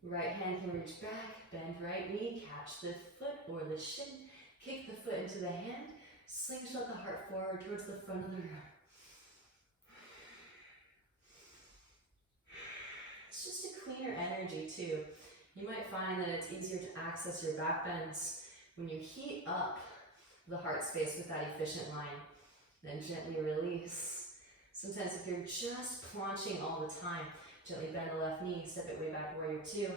Right hand can reach back, bend right knee, catch the foot or the shin, kick the foot into the hand, slingshot the heart forward towards the front of the room. It's just a cleaner energy too. You might find that it's easier to access your back bends when you heat up the heart space with that efficient line. Then gently release. Sometimes if you're just planching all the time, gently bend the left knee, step it way back, warrior two.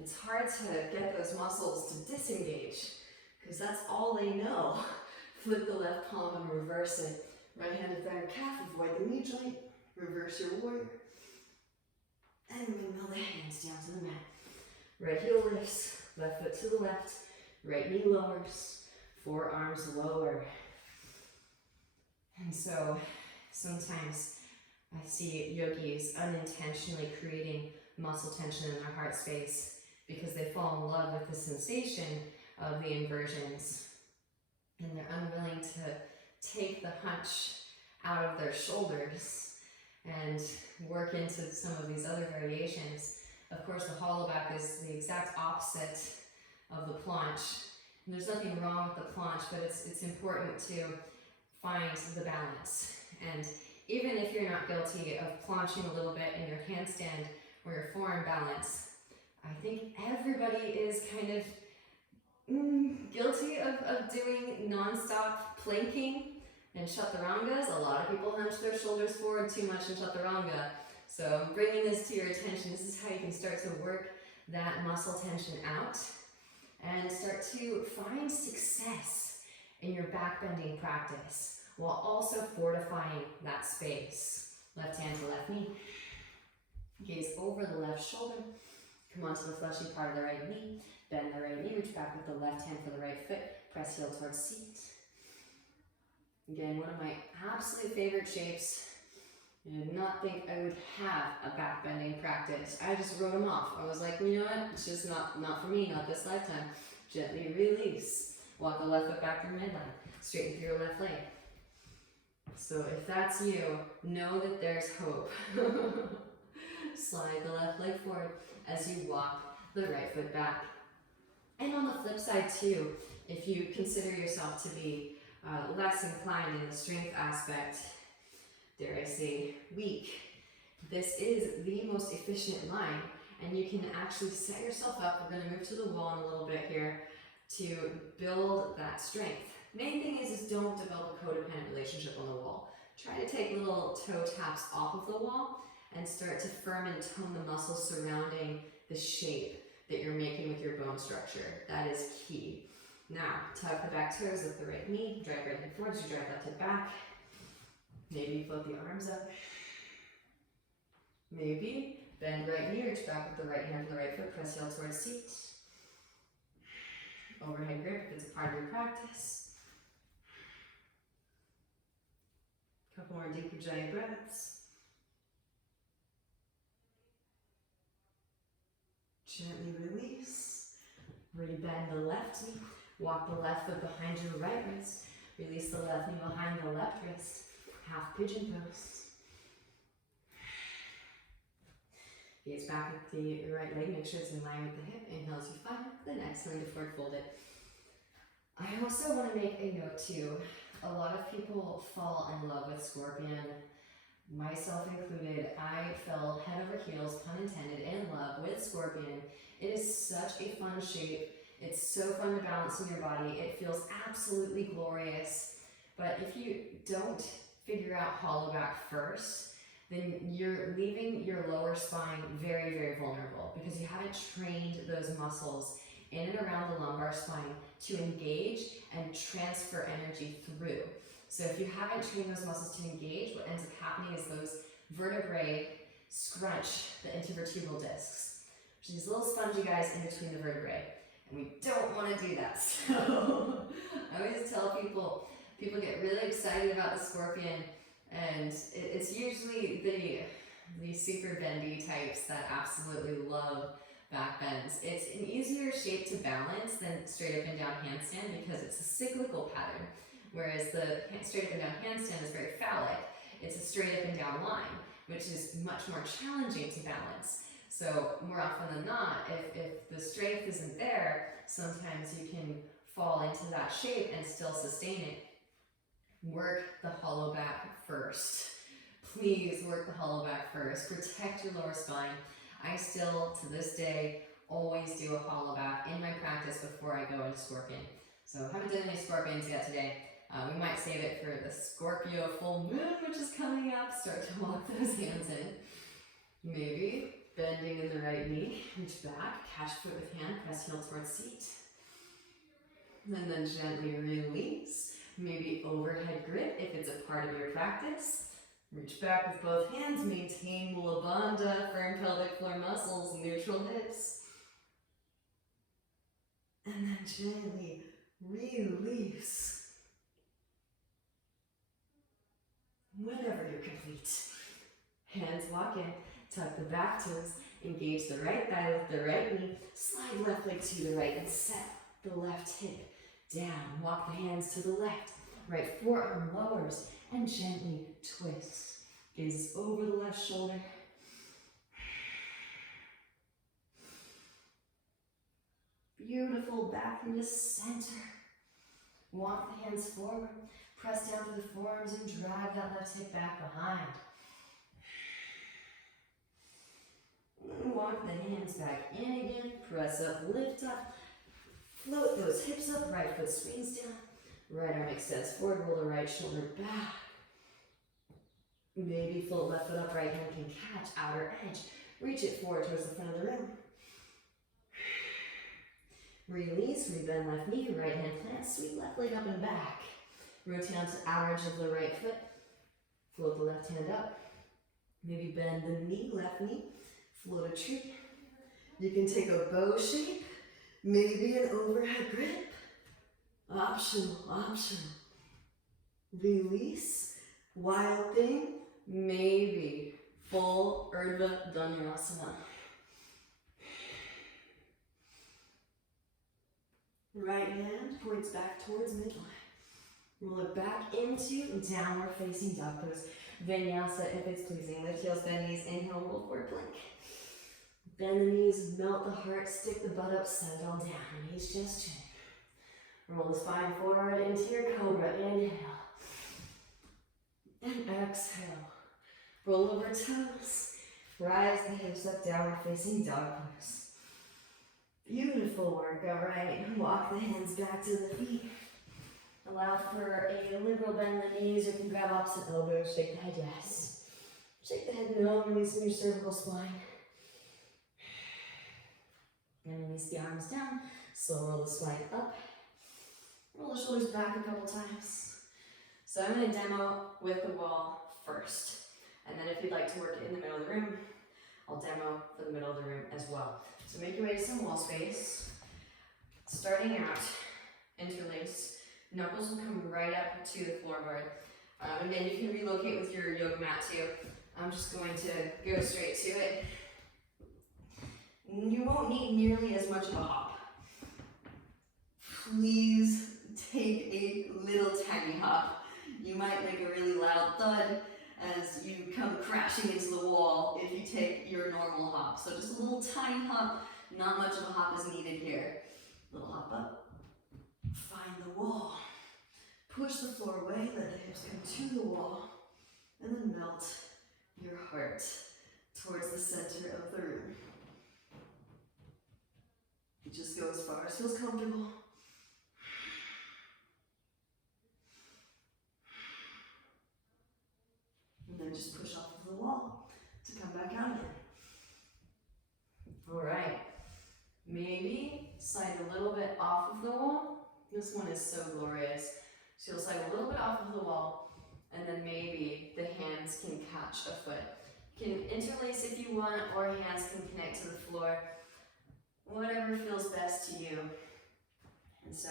It's hard to get those muscles to disengage because that's all they know. Flip the left palm and reverse it. Right hand to thigh or calf, avoid the knee joint. Reverse your warrior. And windmill the hands down to the mat. Right heel lifts, left foot to the left, right knee lowers, forearms lower. And so sometimes I see yogis unintentionally creating muscle tension in their heart space because they fall in love with the sensation of the inversions and they're unwilling to take the hunch out of their shoulders and work into some of these other variations. Of course, the hollow back is the exact opposite of the planche. And there's nothing wrong with the planche, but it's important to find the balance. And even if you're not guilty of planching a little bit in your handstand or your forearm balance, I think everybody is kind of guilty of doing non-stop planking and chaturangas. A lot of people hunch their shoulders forward too much in chaturanga. So I'm bringing this to your attention. This is how you can start to work that muscle tension out and start to find success in your back bending practice while also fortifying that space. Left hand to left knee. Gaze over the left shoulder. Come onto the fleshy part of the right knee. Bend the right knee, reach back with the left hand for the right foot. Press heel towards seat. Again, one of my absolute favorite shapes. I did not think I would have a back bending practice. I just wrote them off. I was like, you know what? It's just not for me, not this lifetime. Gently release. Walk the left foot back through midline. Straighten through your left leg. So if that's you, know that there's hope. Slide the left leg forward as you walk the right foot back. And on the flip side too, if you consider yourself to be less inclined in the strength aspect, dare I say weak, this is the most efficient line, and you can actually set yourself up. We're going to move to the wall in a little bit here to build that strength. Main thing is don't develop a codependent relationship on the wall. Try to take little toe taps off of the wall and start to firm and tone the muscles surrounding the shape that you're making with your bone structure. That is key. Now, tuck the back toes, lift the right knee, drive right hip forwards, you drive left hip back. Maybe float the arms up. Maybe bend right knee, reach back with the right hand from the right foot, press heel towards seat. Overhead grip if it's a part of your practice. Couple more deeper giant breaths. Gently release. Rebend the left knee. Walk the left foot behind your right wrist. Release the left knee behind the left wrist. Half pigeon pose. Gaze back with the right leg. Make sure it's in line with the hip. Inhale as you find. Then exhale to forward fold it. I also want to make a note too. A lot of people fall in love with scorpion, myself included. I fell head over heels, pun intended, in love with scorpion. It is such a fun shape. It's so fun to balance in your body. It feels absolutely glorious. But if you don't figure out hollow back first, then you're leaving your lower spine very, very vulnerable because you haven't trained those muscles in and around the lumbar spine to engage and transfer energy through. So if you haven't trained those muscles to engage, what ends up happening is those vertebrae scrunch the intervertebral discs, which are these little spongy guys in between the vertebrae. And we don't want to do that. So I always tell people get really excited about the scorpion, and it's usually the super bendy types that absolutely love back bends. It's an easier shape to balance than straight up and down handstand because it's a cyclical pattern, whereas the straight up and down handstand is very phallic. It's a straight up and down line, which is much more challenging to balance. So more often than not, if the strength isn't there, sometimes you can fall into that shape and still sustain it. Work the hollow back first. Please work the hollow back first. Protect your lower spine. I still, to this day, always do a hollow back in my practice before I go into scorpion. So haven't done any scorpions yet today. We might save it for the Scorpio full moon, which is coming up. Start to walk those hands in. Maybe bending in the right knee, reach back, catch foot with hand, press heel towards seat. And then gently release. Maybe overhead grip if it's a part of your practice. Reach back with both hands, maintain Mula Bandha, firm pelvic floor muscles, neutral hips. And then gently release. Whenever you're complete. Hands walk in, tuck the back toes, engage the right thigh with the right knee, slide left leg to the right and set the left hip down. Walk the hands to the left, right forearm lowers and gently twist. Gaze over the left shoulder. Beautiful, back into center. Walk the hands forward, press down to the forearms and drag that left hip back behind. And walk the hands back in again, press up, lift up, float those hips up, right foot swings down, right arm extends forward, roll the right shoulder back. Maybe float left foot up, right hand can catch outer edge. Reach it forward towards the front of the room. Release, rebend left knee, right hand plant, sweep left leg up and back. Rotate onto outer edge of the right foot. Float the left hand up. Maybe bend the knee, left knee. Float a tree. You can take a bow shape. Maybe an overhead grip. Optional, optional. Release. Wild thing. Maybe full Urdhva Dhanurasana. Right hand points back towards midline. Roll it back into downward facing dog pose. Vinyasa if it's pleasing. Lift heels, bend knees, inhale, roll forward plank. Bend the knees, melt the heart, stick the butt up, settle down. Knees, chest, chin. Roll the spine forward into your cobra. Inhale. And exhale. Roll over toes. Rise the hips up, downward facing dog pose. Beautiful work, alright. Walk the hands back to the feet. Allow for a liberal bend in the knees. You can grab opposite elbows, shake the head, yes. Shake the head no, releasing your cervical spine. And release the arms down. Slow roll the spine up. Roll the shoulders back a couple times. So I'm going to demo with the wall first. And then if you'd like to work it in the middle of the room, I'll demo for the middle of the room as well. So make your way to some wall space. Starting out, interlace. Knuckles will come right up to the floorboard. Again, you can relocate with your yoga mat too. I'm just going to go straight to it. You won't need nearly as much of a hop. Please take a little tiny hop. You might make a really loud thud as you come crashing into the wall if you take your normal hop. So just a little tiny hop, not much of a hop is needed here. Little hop up, find the wall. Push the floor away, let the hips come to the wall, and then melt your heart towards the center of the room. You just go as far as feels comfortable. And then just push off of the wall to come back out again. All right. Maybe slide a little bit off of the wall. This one is so glorious. So you'll slide a little bit off of the wall, and then maybe the hands can catch a foot. You can interlace if you want, or hands can connect to the floor. Whatever feels best to you. And so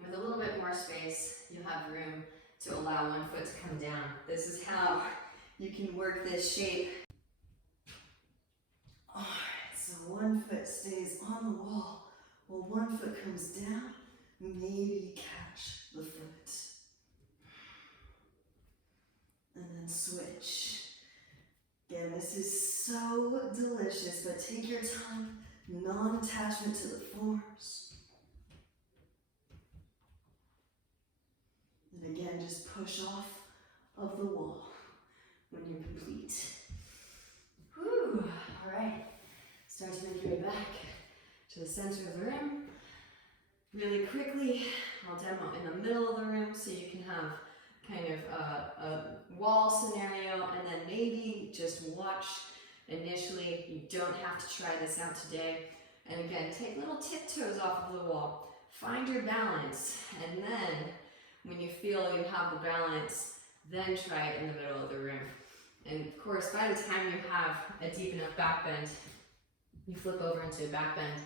with a little bit more space, you'll have room to allow one foot to come down. This is how you can work this shape. All right, so one foot stays on the wall while one foot comes down. Maybe catch the foot. And then switch. Again, this is so delicious, but take your time. Non-attachment to the forms. And again, just push off of the wall when you're complete. Whew, all right. Start to make your way back to the center of the room. Really quickly, I'll demo in the middle of the room so you can have kind of a wall scenario, and then maybe just watch initially. You don't have to try this out today. And again, take little tiptoes off of the wall. Find your balance, and then when you feel you have the balance, then try it in the middle of the room. And of course, by the time you have a deep enough back bend, you flip over into a back bend.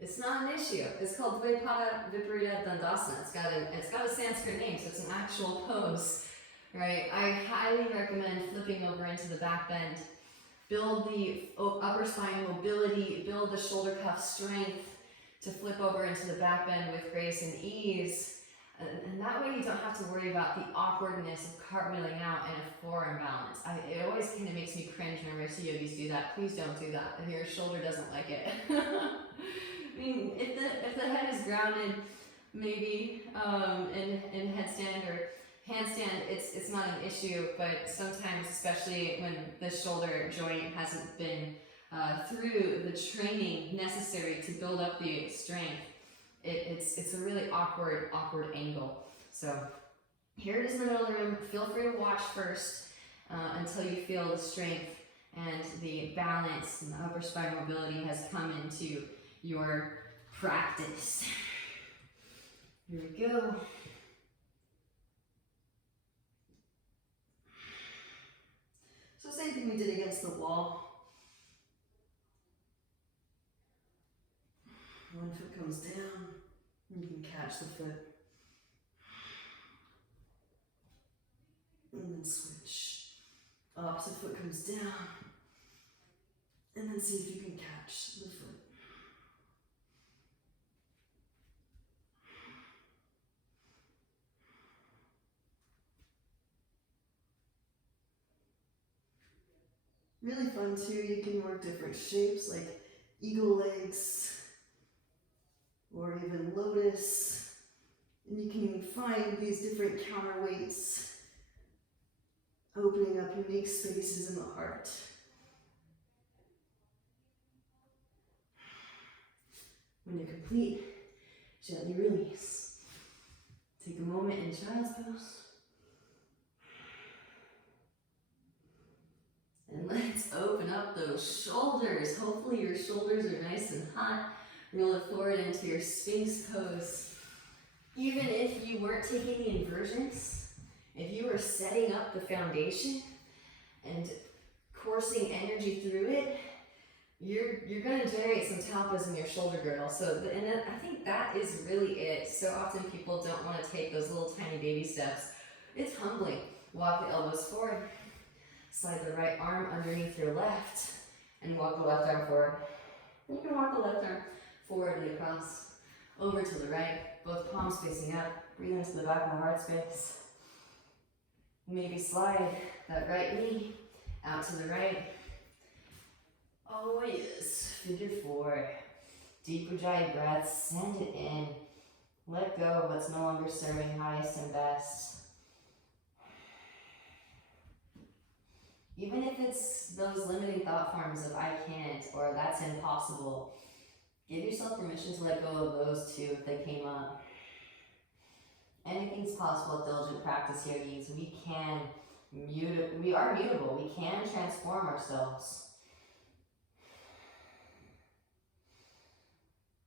It's not an issue. It's called Dvipada Viparita Dandasana. It's got a Sanskrit name, so it's an actual pose, right? I highly recommend flipping over into the back bend. Build the upper spine mobility, build the shoulder cuff strength to flip over into the back bend with grace and ease. And that way you don't have to worry about the awkwardness of cartwheeling out in a forearm balance. It always kind of makes me cringe whenever I see yogis do that. Please don't do that if your shoulder doesn't like it. I mean, if the head is grounded, maybe in headstand or handstand, it's not an issue, but sometimes, especially when the shoulder joint hasn't been through the training necessary to build up the strength, it's a really awkward angle. So here it is in the middle of the room. Feel free to watch first until you feel the strength and the balance and the upper spine mobility has come into your practice. Here we go. So same thing we did against the wall. One foot comes down, you can catch the foot. And then switch. Opposite foot comes down. And then see if you can catch the foot. Really fun too, you can work different shapes, like eagle legs, or even lotus. And you can find these different counterweights, opening up unique spaces in the heart. When you're complete, gently release. Take a moment in child's pose. And let's open up those shoulders. Hopefully your shoulders are nice and hot. Roll it forward into your Sphinx pose. Even if you weren't taking the inversions, if you were setting up the foundation and coursing energy through it, you're going to generate some tapas in your shoulder girdle. So, I think that is really it. So often people don't want to take those little tiny baby steps. It's humbling. Walk the elbows forward. Slide the right arm underneath your left and walk the left arm forward. You can walk the left arm forward and across, over to the right, both palms facing up. Breathe into the back of the heart space. Maybe slide that right knee out to the right. Oh yes, figure four. Deep Ujjayi breath, send it in. Let go of what's no longer serving highest and best. Even if it's those limiting thought forms of I can't or that's impossible, give yourself permission to let go of those too if they came up. Anything's possible at Diligent Practice Yogis. We are mutable. We can transform ourselves.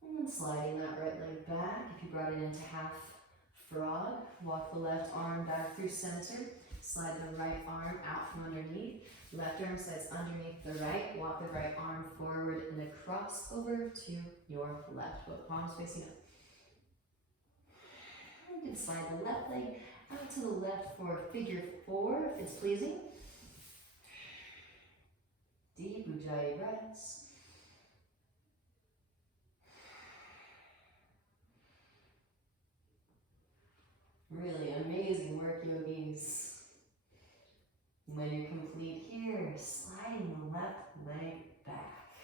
And then sliding that right leg back. If you brought it into half frog, walk the left arm back through center. Slide the right arm out from underneath. Left arm slides underneath the right. Walk the right arm forward and across over to your left. Both palms facing up. You can slide the left leg out to the left for figure four if it's pleasing. Deep Ujjayi breaths. Really amazing work, yogis. When you're complete here, sliding the left leg back.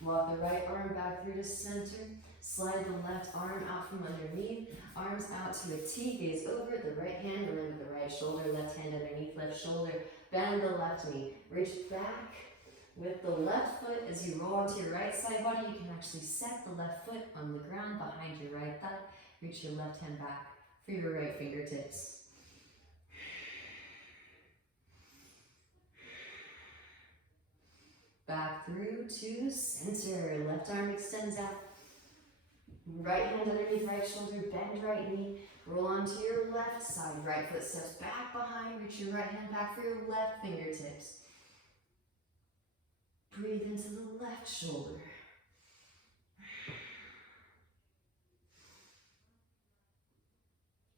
Walk the right arm back through to center. Slide the left arm out from underneath. Arms out to a T, gaze over. The right hand around the right shoulder. Left hand underneath left shoulder. Bend the left knee. Reach back with the left foot as you roll onto your right side body. You can actually set the left foot on the ground behind your right thigh. Reach your left hand back for your right fingertips. Back through to center. Left arm extends out. Right hand underneath right shoulder. Bend right knee. Roll onto your left side. Right foot steps back behind. Reach your right hand back for your left fingertips. Breathe into the left shoulder.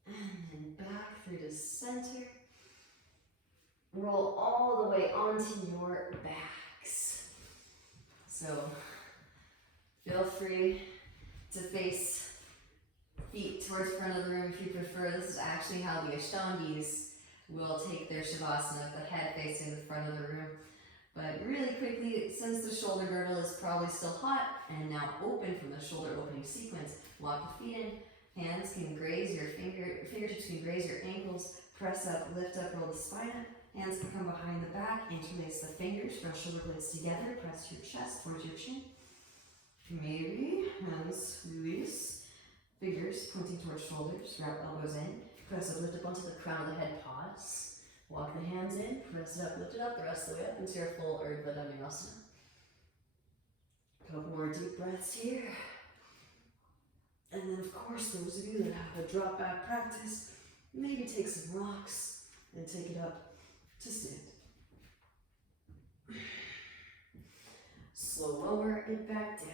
And then back through to center. Roll all the way onto your backs. So feel free to face feet towards the front of the room if you prefer. This is actually how the Ashtangis will take their Shavasana, the head facing the front of the room. But really quickly, since the shoulder girdle is probably still hot and now open from the shoulder opening sequence, walk the feet in. Hands can graze your fingertips can graze your ankles. Press up, lift up, roll the spine up. Hands can come behind the back. Interlace the fingers, draw shoulder blades together. Press your chest towards your chin. Maybe hands release. Fingers pointing towards shoulders. Wrap elbows in. Press up, lift up onto the crown of the head. Pause. Walk the hands in. Press it up, lift it up. The rest of the way up into your full Urdhva Dhanurasana. Couple more deep breaths here. And then, of course, those of you that have a drop back practice, maybe take some rocks and take it up to stand. Slow lower it back down.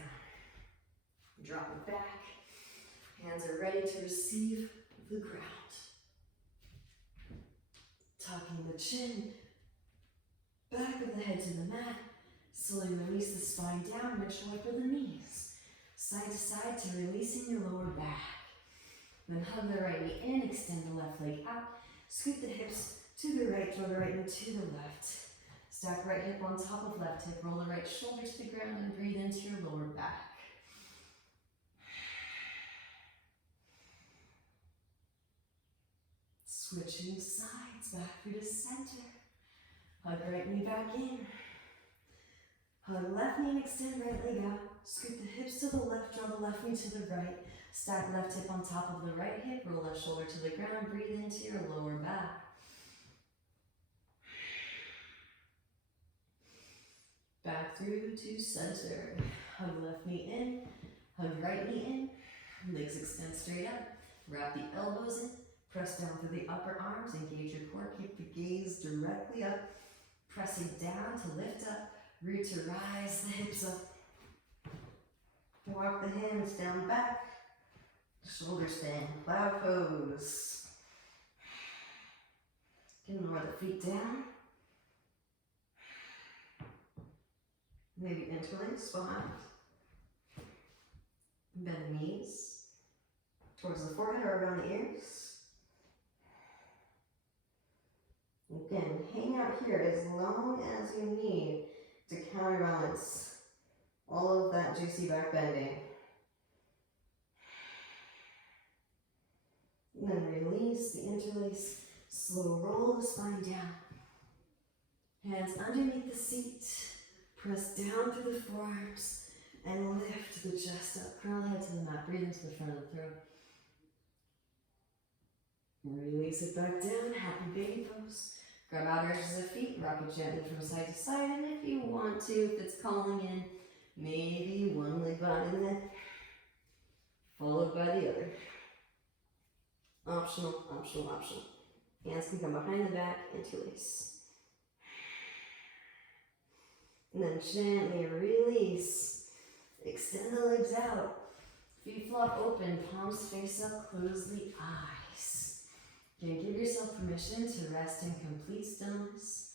Drop it back. Hands are ready to receive the ground. Tucking the chin, back of the head to the mat. Slowly release the spine down, windshield wiper the knees. Side to side to releasing your lower back. Then hug the right knee in, extend the left leg out. Scoot the hips to the right, draw the right knee to the left. Stack right hip on top of left hip. Roll the right shoulder to the ground and breathe into your lower back. Switching sides, back through to center. Hug right knee back in. Hug left knee and extend right leg out. Scoop the hips to the left, draw the left knee to the right. Stack left hip on top of the right hip. Roll left shoulder to the ground. Breathe into your lower back. Back through to center. Hug left knee in. Hug right knee in. Legs extend straight up. Wrap the elbows in. Press down through the upper arms. Engage your core. Keep the gaze directly up. Pressing down to lift up. Root to rise the hips up. Walk the hands down back. Shoulder stand. Cloud pose. You can lower the feet down. Maybe interlace behind. Bend the knees towards the forehead or around the ears. Again, hang out here as long as you need to counterbalance all of that juicy back bending. And then release the interlace. Slow roll the spine down. Hands underneath the seat. Press down through the forearms and lift the chest up. Curl the head to the mat. Breathe into the front of the throat. Release it back down. Happy baby pose. Grab outer edges of feet. Rock it gently from side to side. And if you want to, if it's calling in, maybe one leg behind the neck, followed by the other. Optional, optional, optional. Hands can come behind the back, interlace. And then gently release. Extend the legs out. Feet flop open, palms face up, close the eyes. Again, give yourself permission to rest in complete stillness.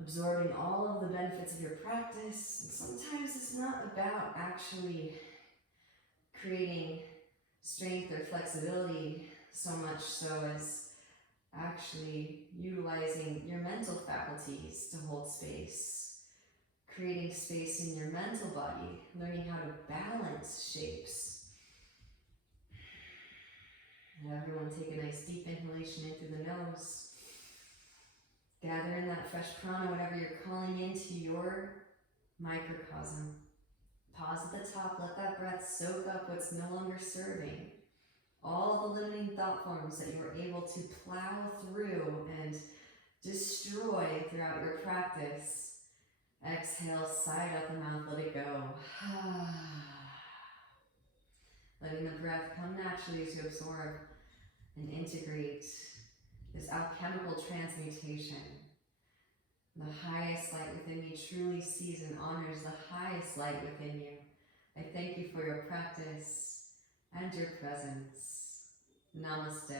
Absorbing all of the benefits of your practice. And sometimes it's not about actually creating strength or flexibility so much so as actually utilizing your mental faculties to hold space, creating space in your mental body, learning how to balance shapes. And everyone take a nice deep inhalation in through the nose. Gather in that fresh prana, whatever you're calling into your microcosm. Pause at the top, let that breath soak up what's no longer serving. All the limiting thought forms that you were able to plow through and destroy throughout your practice. Exhale, side out the mouth, let it go. Letting the breath come naturally as you absorb and integrate this alchemical transmutation. The highest light within me truly sees and honors the highest light within you. I thank you for your practice and your presence. Namaste.